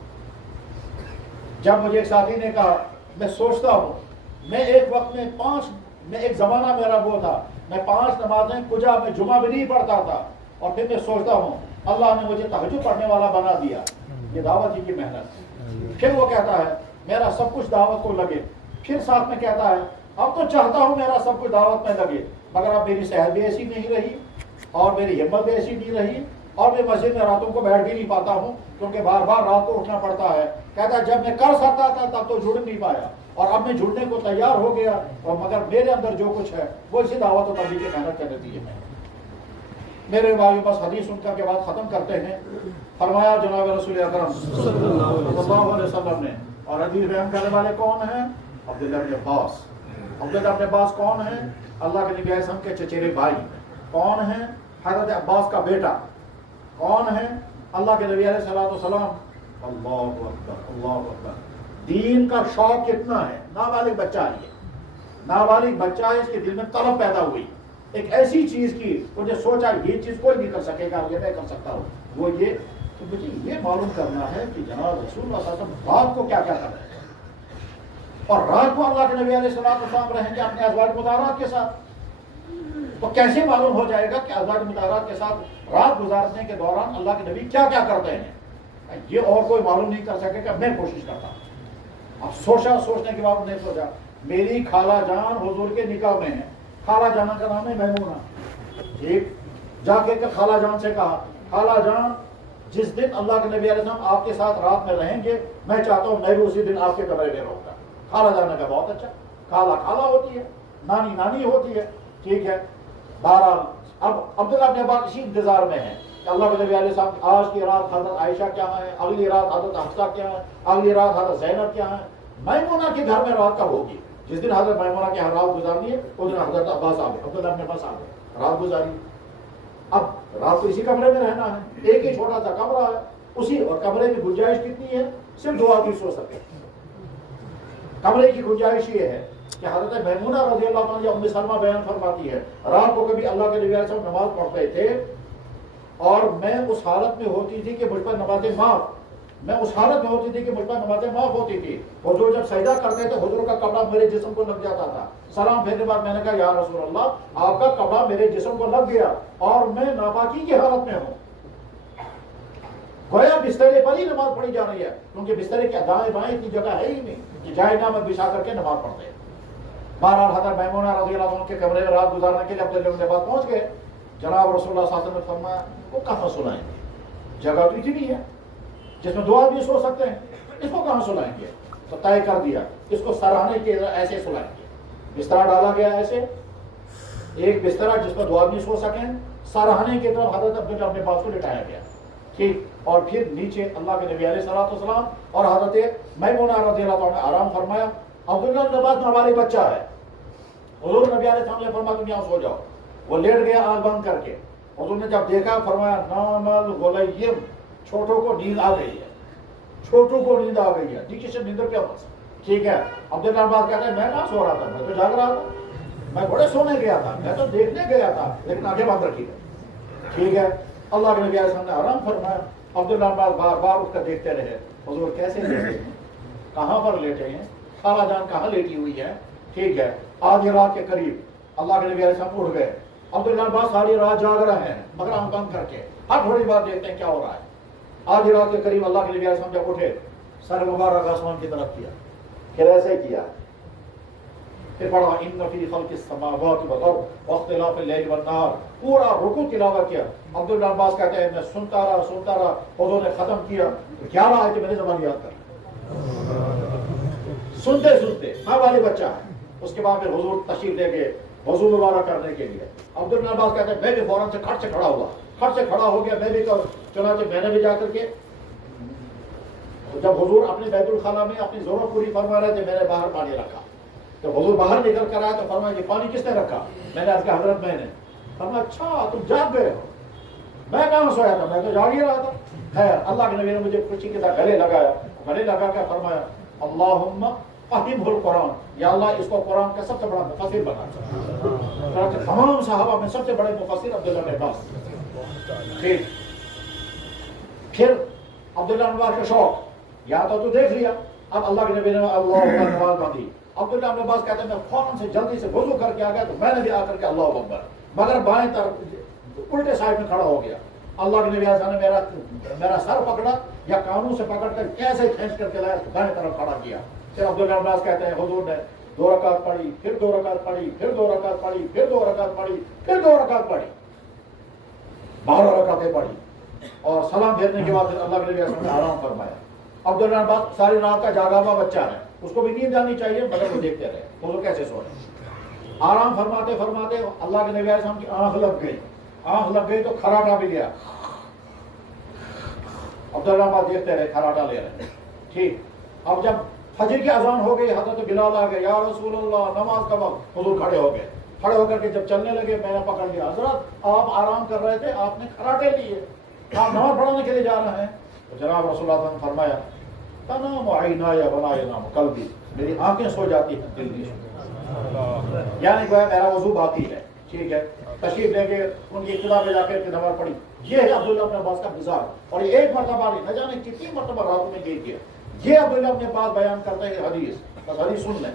جب مجھے ایک ساتھی نے کہا میں سوچتا ہوں میں ایک وقت میں ایک زمانہ میرا وہ تھا میں 5 نمازیں کجا میں جمعہ بھی نہیں پڑھتا تھا اور پھر میں سوچتا ہوں اللہ نے مجھے تہجد پڑھنے والا بنا دیا. یہ دعوت ہی کی محنت. پھر وہ کہتا ہے میرا سب کچھ دعوت کو لگے. پھر ساتھ میں کہتا ہے اب تو چاہتا ہوں میرا سب کچھ دعوت میں لگے، مگر اب میری صحت بھی ایسی نہیں رہی اور میری ہمت بھی ایسی نہیں رہی اور میں مسجد میں راتوں کو بیٹھ بھی نہیں پاتا ہوں کیونکہ بار بار رات کو اٹھنا پڑتا ہے. کہتا ہے جب میں کر سکتا تھا تب تو جڑ نہیں پایا اور اب میں جڑنے کو تیار ہو گیا اور مگر میرے اندر جو کچھ ہے وہ اسی دعوت و تبلیغ کی محنت کا نتیجہ ہے. میرے بھائیوں بس حدیث سن کر کے بعد ختم کرتے ہیں. فرمایا جناب رسول اکرم صلی اللہ علیہ وسلم نے، اور حدیث بیان کرنے والے کون ہیں؟ عبداللہ بن عباس. عبداللہ بن عباس کون ہیں؟ اللہ کے نبی اعظم کے چچیرے بھائی. کون ہیں؟ حضرت عباس کا بیٹا. کون ہیں؟ اللہ کے نبی علیہ السلام. اللہ اکبر اللہ اکبر. دین کا شوق کتنا ہے. نابالغ بچہ ہے، یہ نابالغ بچہ ہے، اس کے دل میں طلب پیدا ہوئی ایک ایسی چیز کی. مجھے سوچا یہ چیز کوئی نہیں کر سکے گا، یہ میں کر سکتا ہوں. وہ یہ تو مجھے یہ معلوم کرنا ہے کہ جناب رسول اللہ صلی اللہ علیہ وسلم رات کو کیا کیا کر رہے ہیں اور رات کو اللہ کے نبی علیہ السلام رہیں گے اپنے ازواج مطہرات کے ساتھ. تو کیسے معلوم ہو جائے گا کہ ازواج مطہرات کے ساتھ رات گزارنے کے دوران اللہ کے نبی کیا کیا کرتے ہیں؟ یہ اور کوئی معلوم نہیں کر سکے گا. میں کوشش کرتا ہوں. اب سوچنے کے بعد نے سوچا میری خالہ جان حضور کے نکاح میں ہے. خالہ جان کا نام ہے میمونہ. ایک جا کے خالہ جان سے کہا خالہ جان جس دن اللہ کے نبی علیہ السلام آپ کے ساتھ رات میں رہیں گے میں چاہتا ہوں میں بھی اسی دن آپ کے کمرے میں رہوں گا. خالہ جان کا بہت اچھا. خالہ ہوتی ہے، نانی ہوتی ہے. ٹھیک ہے. بہرحال اب عبداللہ بن عباس اسی انتظار میں ہیں کہ اللہ کے نبی علیہ السلام آج کی رات حضرت عائشہ کیا ہے، اگلی رات حضرت حفصہ کیا ہے، اگلی رات حضرت زینب کیا ہے. میمونہ کے گھر میں رات کب ہوگی؟ جس دن حضرت میمونہ کے رات گزارنی ہے اس دن حضرت عباس آ گئے، عبداللہ بن عباس آ گئے، رات گزاری. اب رات کو اسی کمرے میں رہنا ہے. ایک ہی چھوٹا سا کمرہ ہے اسی، اور کمرے کی گنجائش کتنی ہے؟ صرف 2 آدمی سو سکتے. کمرے کی گنجائش یہ ہے کہ حضرت میمونہ رضی اللہ عنہ یا ام سلمہ بیان فرماتی ہے رات کو کبھی اللہ کے نبی علیہ السلام نماز پڑھتے تھے اور میں اس حالت میں ہوتی تھی کہ مجھ پر نمازیں معاف ہوتی تھی. حضور جب سجدہ کرتے تھے حضور کا کپڑا میرے جسم کو لگ جاتا تھا. سلام پھیرنے بعد میں نے کہا یا رسول اللہ آپ کا کپڑا میرے جسم کو لگ گیا اور میں ناپاکی کی حالت میں ہوں. گویا بسترے پر ہی نماز پڑھی جا رہی ہے کیونکہ بسترے کے دائیں بائیں کی جگہ ہے ہی نہیں کہ جائے نہ میں بچھا کر کے نماز پڑھتے ہیں. بہرحال حضرت میمونہ رضی اللہ عنہ کے کمرے میں رات گزارنے کے لیے عبداللہ بن عباس پہنچ گئے. جناب رسول اللہ صلی اللہ علیہ وسلم نے فرمایا وہ کہاں سلائیں گے؟ جگہ تو اتنی ہے جس میں 2 آدمی سو سکتے ہیں، اس کو کہاں سلائیں گے؟ تو طے کر دیا اس کو سراہنے کے ایسے سلائیں گے. بستر ڈالا گیا ایسے، ایک بستر جس پر 2 آدمی سو سکیں، سراہنے کی طرف حضرت عبداللہ بن عباس کو لٹایا گیا. ٹھیک. اور پھر نیچے اللہ کے نبی علیہ السلام اور حضرت میمونہ رضی اللہ عنہ نے آرام فرمایا. عبداللہ بن عباس نابالغ بچہ ہے. حضور نبی علیہ السلام نے فرمایا تم یہاں سو جاؤ. وہ لیٹ گیا آنکھ بند کر کے. حضور نے جب دیکھا فرمایا نام الغلیم، چھوٹوں کو نیند آ گئی ہے، چھوٹوں کو نیند آ گئی ہے. نیچے سے نیندر کیا بس. ٹھیک ہے. عبداللہ بن عباس کہتے ہیں میں کہاں سو رہا تھا، میں تو جاگ رہا تھا، میں بڑے سونے گیا تھا، میں تو دیکھنے گیا تھا لیکن آنکھیں بند رکھی ہے. ٹھیک ہے. اللہ کے نبی علیہ السلام نے آرام فرمایا. عبداللہ بن عباس بار بار اٹھ کر دیکھتے رہے حضور کیسے لیٹے ہیں، کہاں پر لیٹے ہیں، خالہ جان کہاں لیٹی ہوئی ہے. ٹھیک ہے. آدھی رات کے قریب اللہ کے نبی علیہ السلام اٹھ گئے. عبداللہ عباس ساری رات جاگ رہے ہیں مگر آنکھ بند کر کے, ہر تھوڑی بات دیکھتے ہیں کیا ہو رہا ہے. آدھی رات کے قریب اللہ کے نبی علیہ السلام جب اٹھے, سر مبارک آسمان کی طرف کیا, پھر ایسے کیا, پھر پڑھا ان فی خلق السماوات والارض واختلاف اللیل والنہار, پورا رکوع تلاوت کیا. عبداللہ عباس کہتے ہیں میں سنتا رہا, حضور نے ختم کیا تو 11 آیتیں میری زبان یاد کر, سنتے والی بچہ ہے. اس کے بعد پھر حضور تشریف لے گئے وضو مبارک کرنے کے لیے. عبداللہ عباس کہتے ہیں میں بھی فوراً سے کھٹ سے کھڑا ہو گیا, میں بھی چنانچہ میں نے بھی جا کر کے جب حضور اپنے بیت الخلا میں اپنی ضرورت پوری فرما رہے تھے, میں نے باہر پانی رکھا. جب حضور باہر نکل کر آیا تو فرمایا کہ پانی کس نے رکھا؟ میں نے عرض کیا حضرت میں نے. فرمایا اچھا تم جاگ گئے ہو, میں کہاں سویا تھا, میں تو جاگ ہی رہا تھا. خیر اللہ کے نبی نے مجھے خوشی کے ساتھ گلے لگا کے فرمایا اللہم فہمہ القرآن, یا اللہ اس کو قرآن کا سب سے بڑا مفسر بنا. تمام صحابہ میں سب سے بڑے مفسر عبداللہ بن عباس. ٹھیک, پھر عبداللہ بن عباس کا شوق یا تو دیکھ لیا. اب اللہ کے نبی نے اللہ اکبر نماز باندھی. عبداللہ بن عباس کہتے ہیں میں فوراً سے جلدی سے وضو کر کے آ گیا تو میں نے بھی آ کر کے اللہ اکبر, مگر بائیں طرف الٹے سائڈ میں کھڑا ہو گیا. اللہ کے نبی علیہ السلام نے میرا سر پکڑا یا کانوں سے پکڑ کر کیسے کھینچ کر کے لایا تو دائیں طرف کھڑا کیا. پھر عبداللہ بن عباس کہتے ہیں حضور نے 2 رکعت پڑھی, پھر 2 رکعت پڑھی, پھر 2 رکعت پڑھی, پھر 2 رکعت پڑھی, پھر 2 رکعت پڑھی, 12 رکعتیں پڑھی. اور سلام پھیرنے کے بعد پھر اللہ کے نبی علیہ السلام نے آرام فرمایا. عبداللہ بن عباس ساری رات کا جاگا ہوا بچہ ہے, اس کو بھی نیند جانی چاہیے مگر وہ دیکھتے رہے وہ کیسے سو رہے. آرام فرماتے فرماتے اللہ کے نبی علیہ السلام کی آنکھ لگ گئی تو کھراٹا بھی لیا. عبداللہ عباس دیکھتے رہے, کھراٹا لے رہے. ٹھیک, اب جب فجر کی اذان ہو گئی حضرت بلال آ گئے, یا رسول اللہ نماز کا وقت. حضور کھڑے ہو گئے, کھڑے ہو کر کے جب چلنے لگے میں نے پکڑ لیا. حضرت آپ آرام کر رہے تھے, آپ نے کھراٹے لیے, آپ نماز پڑھانے کے لیے جا رہے ہیں. تو جناب رسول اللہ نے فرمایا تنام عینایا ولا ینام قلبی, میری آنکھیں سو جاتی ہیں دل نہیں سوتا. یعنی کہ میرا وضو باقی ہے. ٹھیک ہے, تشریف لے کے ان کی ابتدا میں جا کے نماز پڑھی. یہ ہے عبداللہ بن عباس کا مزاج. اور یہ ایک مرتبہ نہیں, نہ جانے کتنی مرتبہ راتوں میں یہ کیا. یہ عبداللہ بن عباس بیان کرتے ہیں حدیث, بس حدیث سن لیں.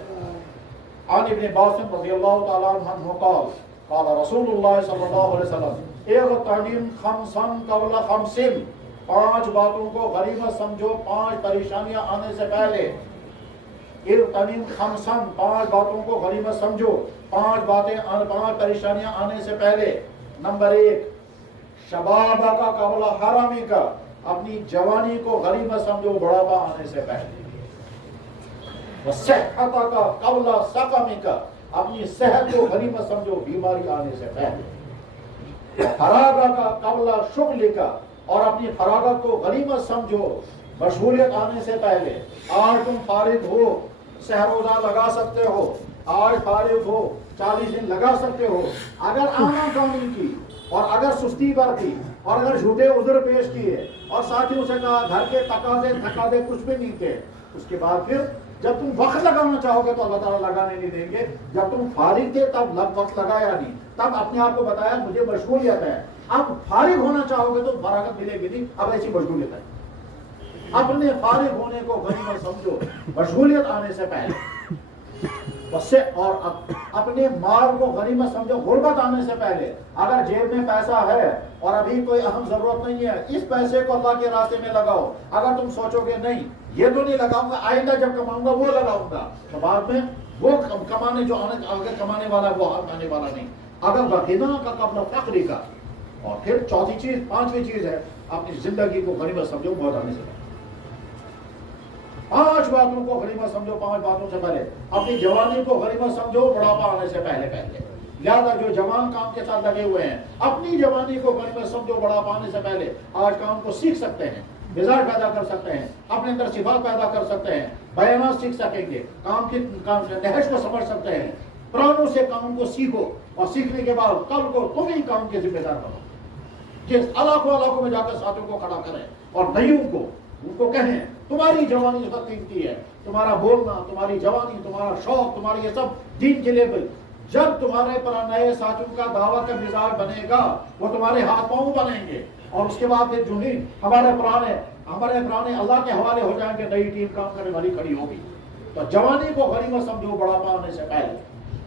عن ابن عباس رضی اللہ تعالیٰ عنہ قال قال رسول اللہ صلی اللہ علیہ وسلم اغتنم خمسا قبل خمس, 5 باتوں کو غنیمت سمجھو 5 پریشانیاں آنے سے پہلے. اغتنم خمسا, 5 باتوں کو غنیمت سمجھو 5 پریشانیاں آنے سے پہلے. نمبر 1 شبابہ کا قبل حرامی کا, اپنی جوانی کو غنیمت سمجھو بڑھاپا آنے سے پہلے. صحت کا قبل سقم کا, اپنی صحت کو غنیمت سمجھو بیماری آنے سے پہلے. فراغ کا قبل شغل کا, اور اپنی فراغت کو غنیمت سمجھو مشغولیت آنے سے پہلے. آج تم فارغ ہو, سحر روزہ لگا سکتے ہو, آج فارغ ہو 40 دن لگا سکتے ہو. اگر آنا کانی کی اور اگر سستی برتی اور اگر جھوٹے عذر پیش کیے اور ساتھیوں سے کہا گھر کے تقاضے کچھ بھی نہیں تھے, اس کے بعد پھر جب تم وقت لگانا چاہو گے تو اللہ تعالیٰ لگانے نہیں دیں گے. جب تم فارغ تھے تب وقت لگایا نہیں, تب اپنے آپ کو بتایا مجھے مشغولیت ہے. اب فارغ ہونا چاہو گے تو فراغت ملے گی نہیں, اب ایسی مشغولیت ہے. اپنے فارغ ہونے کو غنیمت سمجھو مشغولیت آنے سے پہلے. اور اپنے مال کو غنیمت سمجھو غربت آنے سے پہلے. اگر جیب میں پیسہ ہے اور ابھی کوئی اہم ضرورت نہیں ہے, اس پیسے کو اللہ کے راستے میں لگاؤ. اگر تم سوچو گے نہیں یہ تو نہیں لگاؤں گا, آئندہ جب کماؤں گا وہ لگاؤں گا, تو بعد میں وہ کمانے جو آگے کمانے والا ہے وہ آنے والا نہیں. اگر غنا کا قبل فقر کا. اور پھر چوتھی چیز, 5ویں چیز ہے اپنی زندگی کو غنیمت سمجھو موت آنے سے پہلے. 5 باتوں کو غنیمت سمجھو 5 باتوں سے پہلے. اپنی جوانی کو غنیمت سمجھو بڑھاپا آنے سے پہلے. لہٰذا جو جوان کام کے ساتھ لگے ہوئے ہیں اپنی جوانی کو غنیمت سمجھو بڑھاپا آنے سے پہلے. آج کام کو سیکھ سکتے ہیں, مزاج پیدا کر سکتے ہیں, اپنے اندر صفات پیدا کر سکتے ہیں, بیانات سیکھ سکیں گے, کام سے نہج کو سمجھ سکتے ہیں. پرانوں سے کام کو سیکھو اور سیکھنے کے بعد کل کو تم ہی کام کے ذمہ دار بنو. جس علاقوں میں جا کر ساتھیوں کو کھڑا کریں اور نیوں کو ان کو کہیں تمہاری جوانی بہت قیمتی ہے, تمہارا بولنا, تمہاری جوانی, تمہارا شوق, تمہاری یہ سب دین کے لیے. جب تمہارے پر نئے ساتھیوں کا دعوت کا مزاج بنے گا وہ تمہارے ہاتھ پاؤں بنیں گے, اور اس کے بعد پھر جو ہی ہمارے پرانے اللہ کے حوالے ہو جائیں گے, نئی ٹیم کام کرنے والی کھڑی ہوگی. تو جوانی کو غنیمت سمجھو بڑھاپا آنے سے پہلے.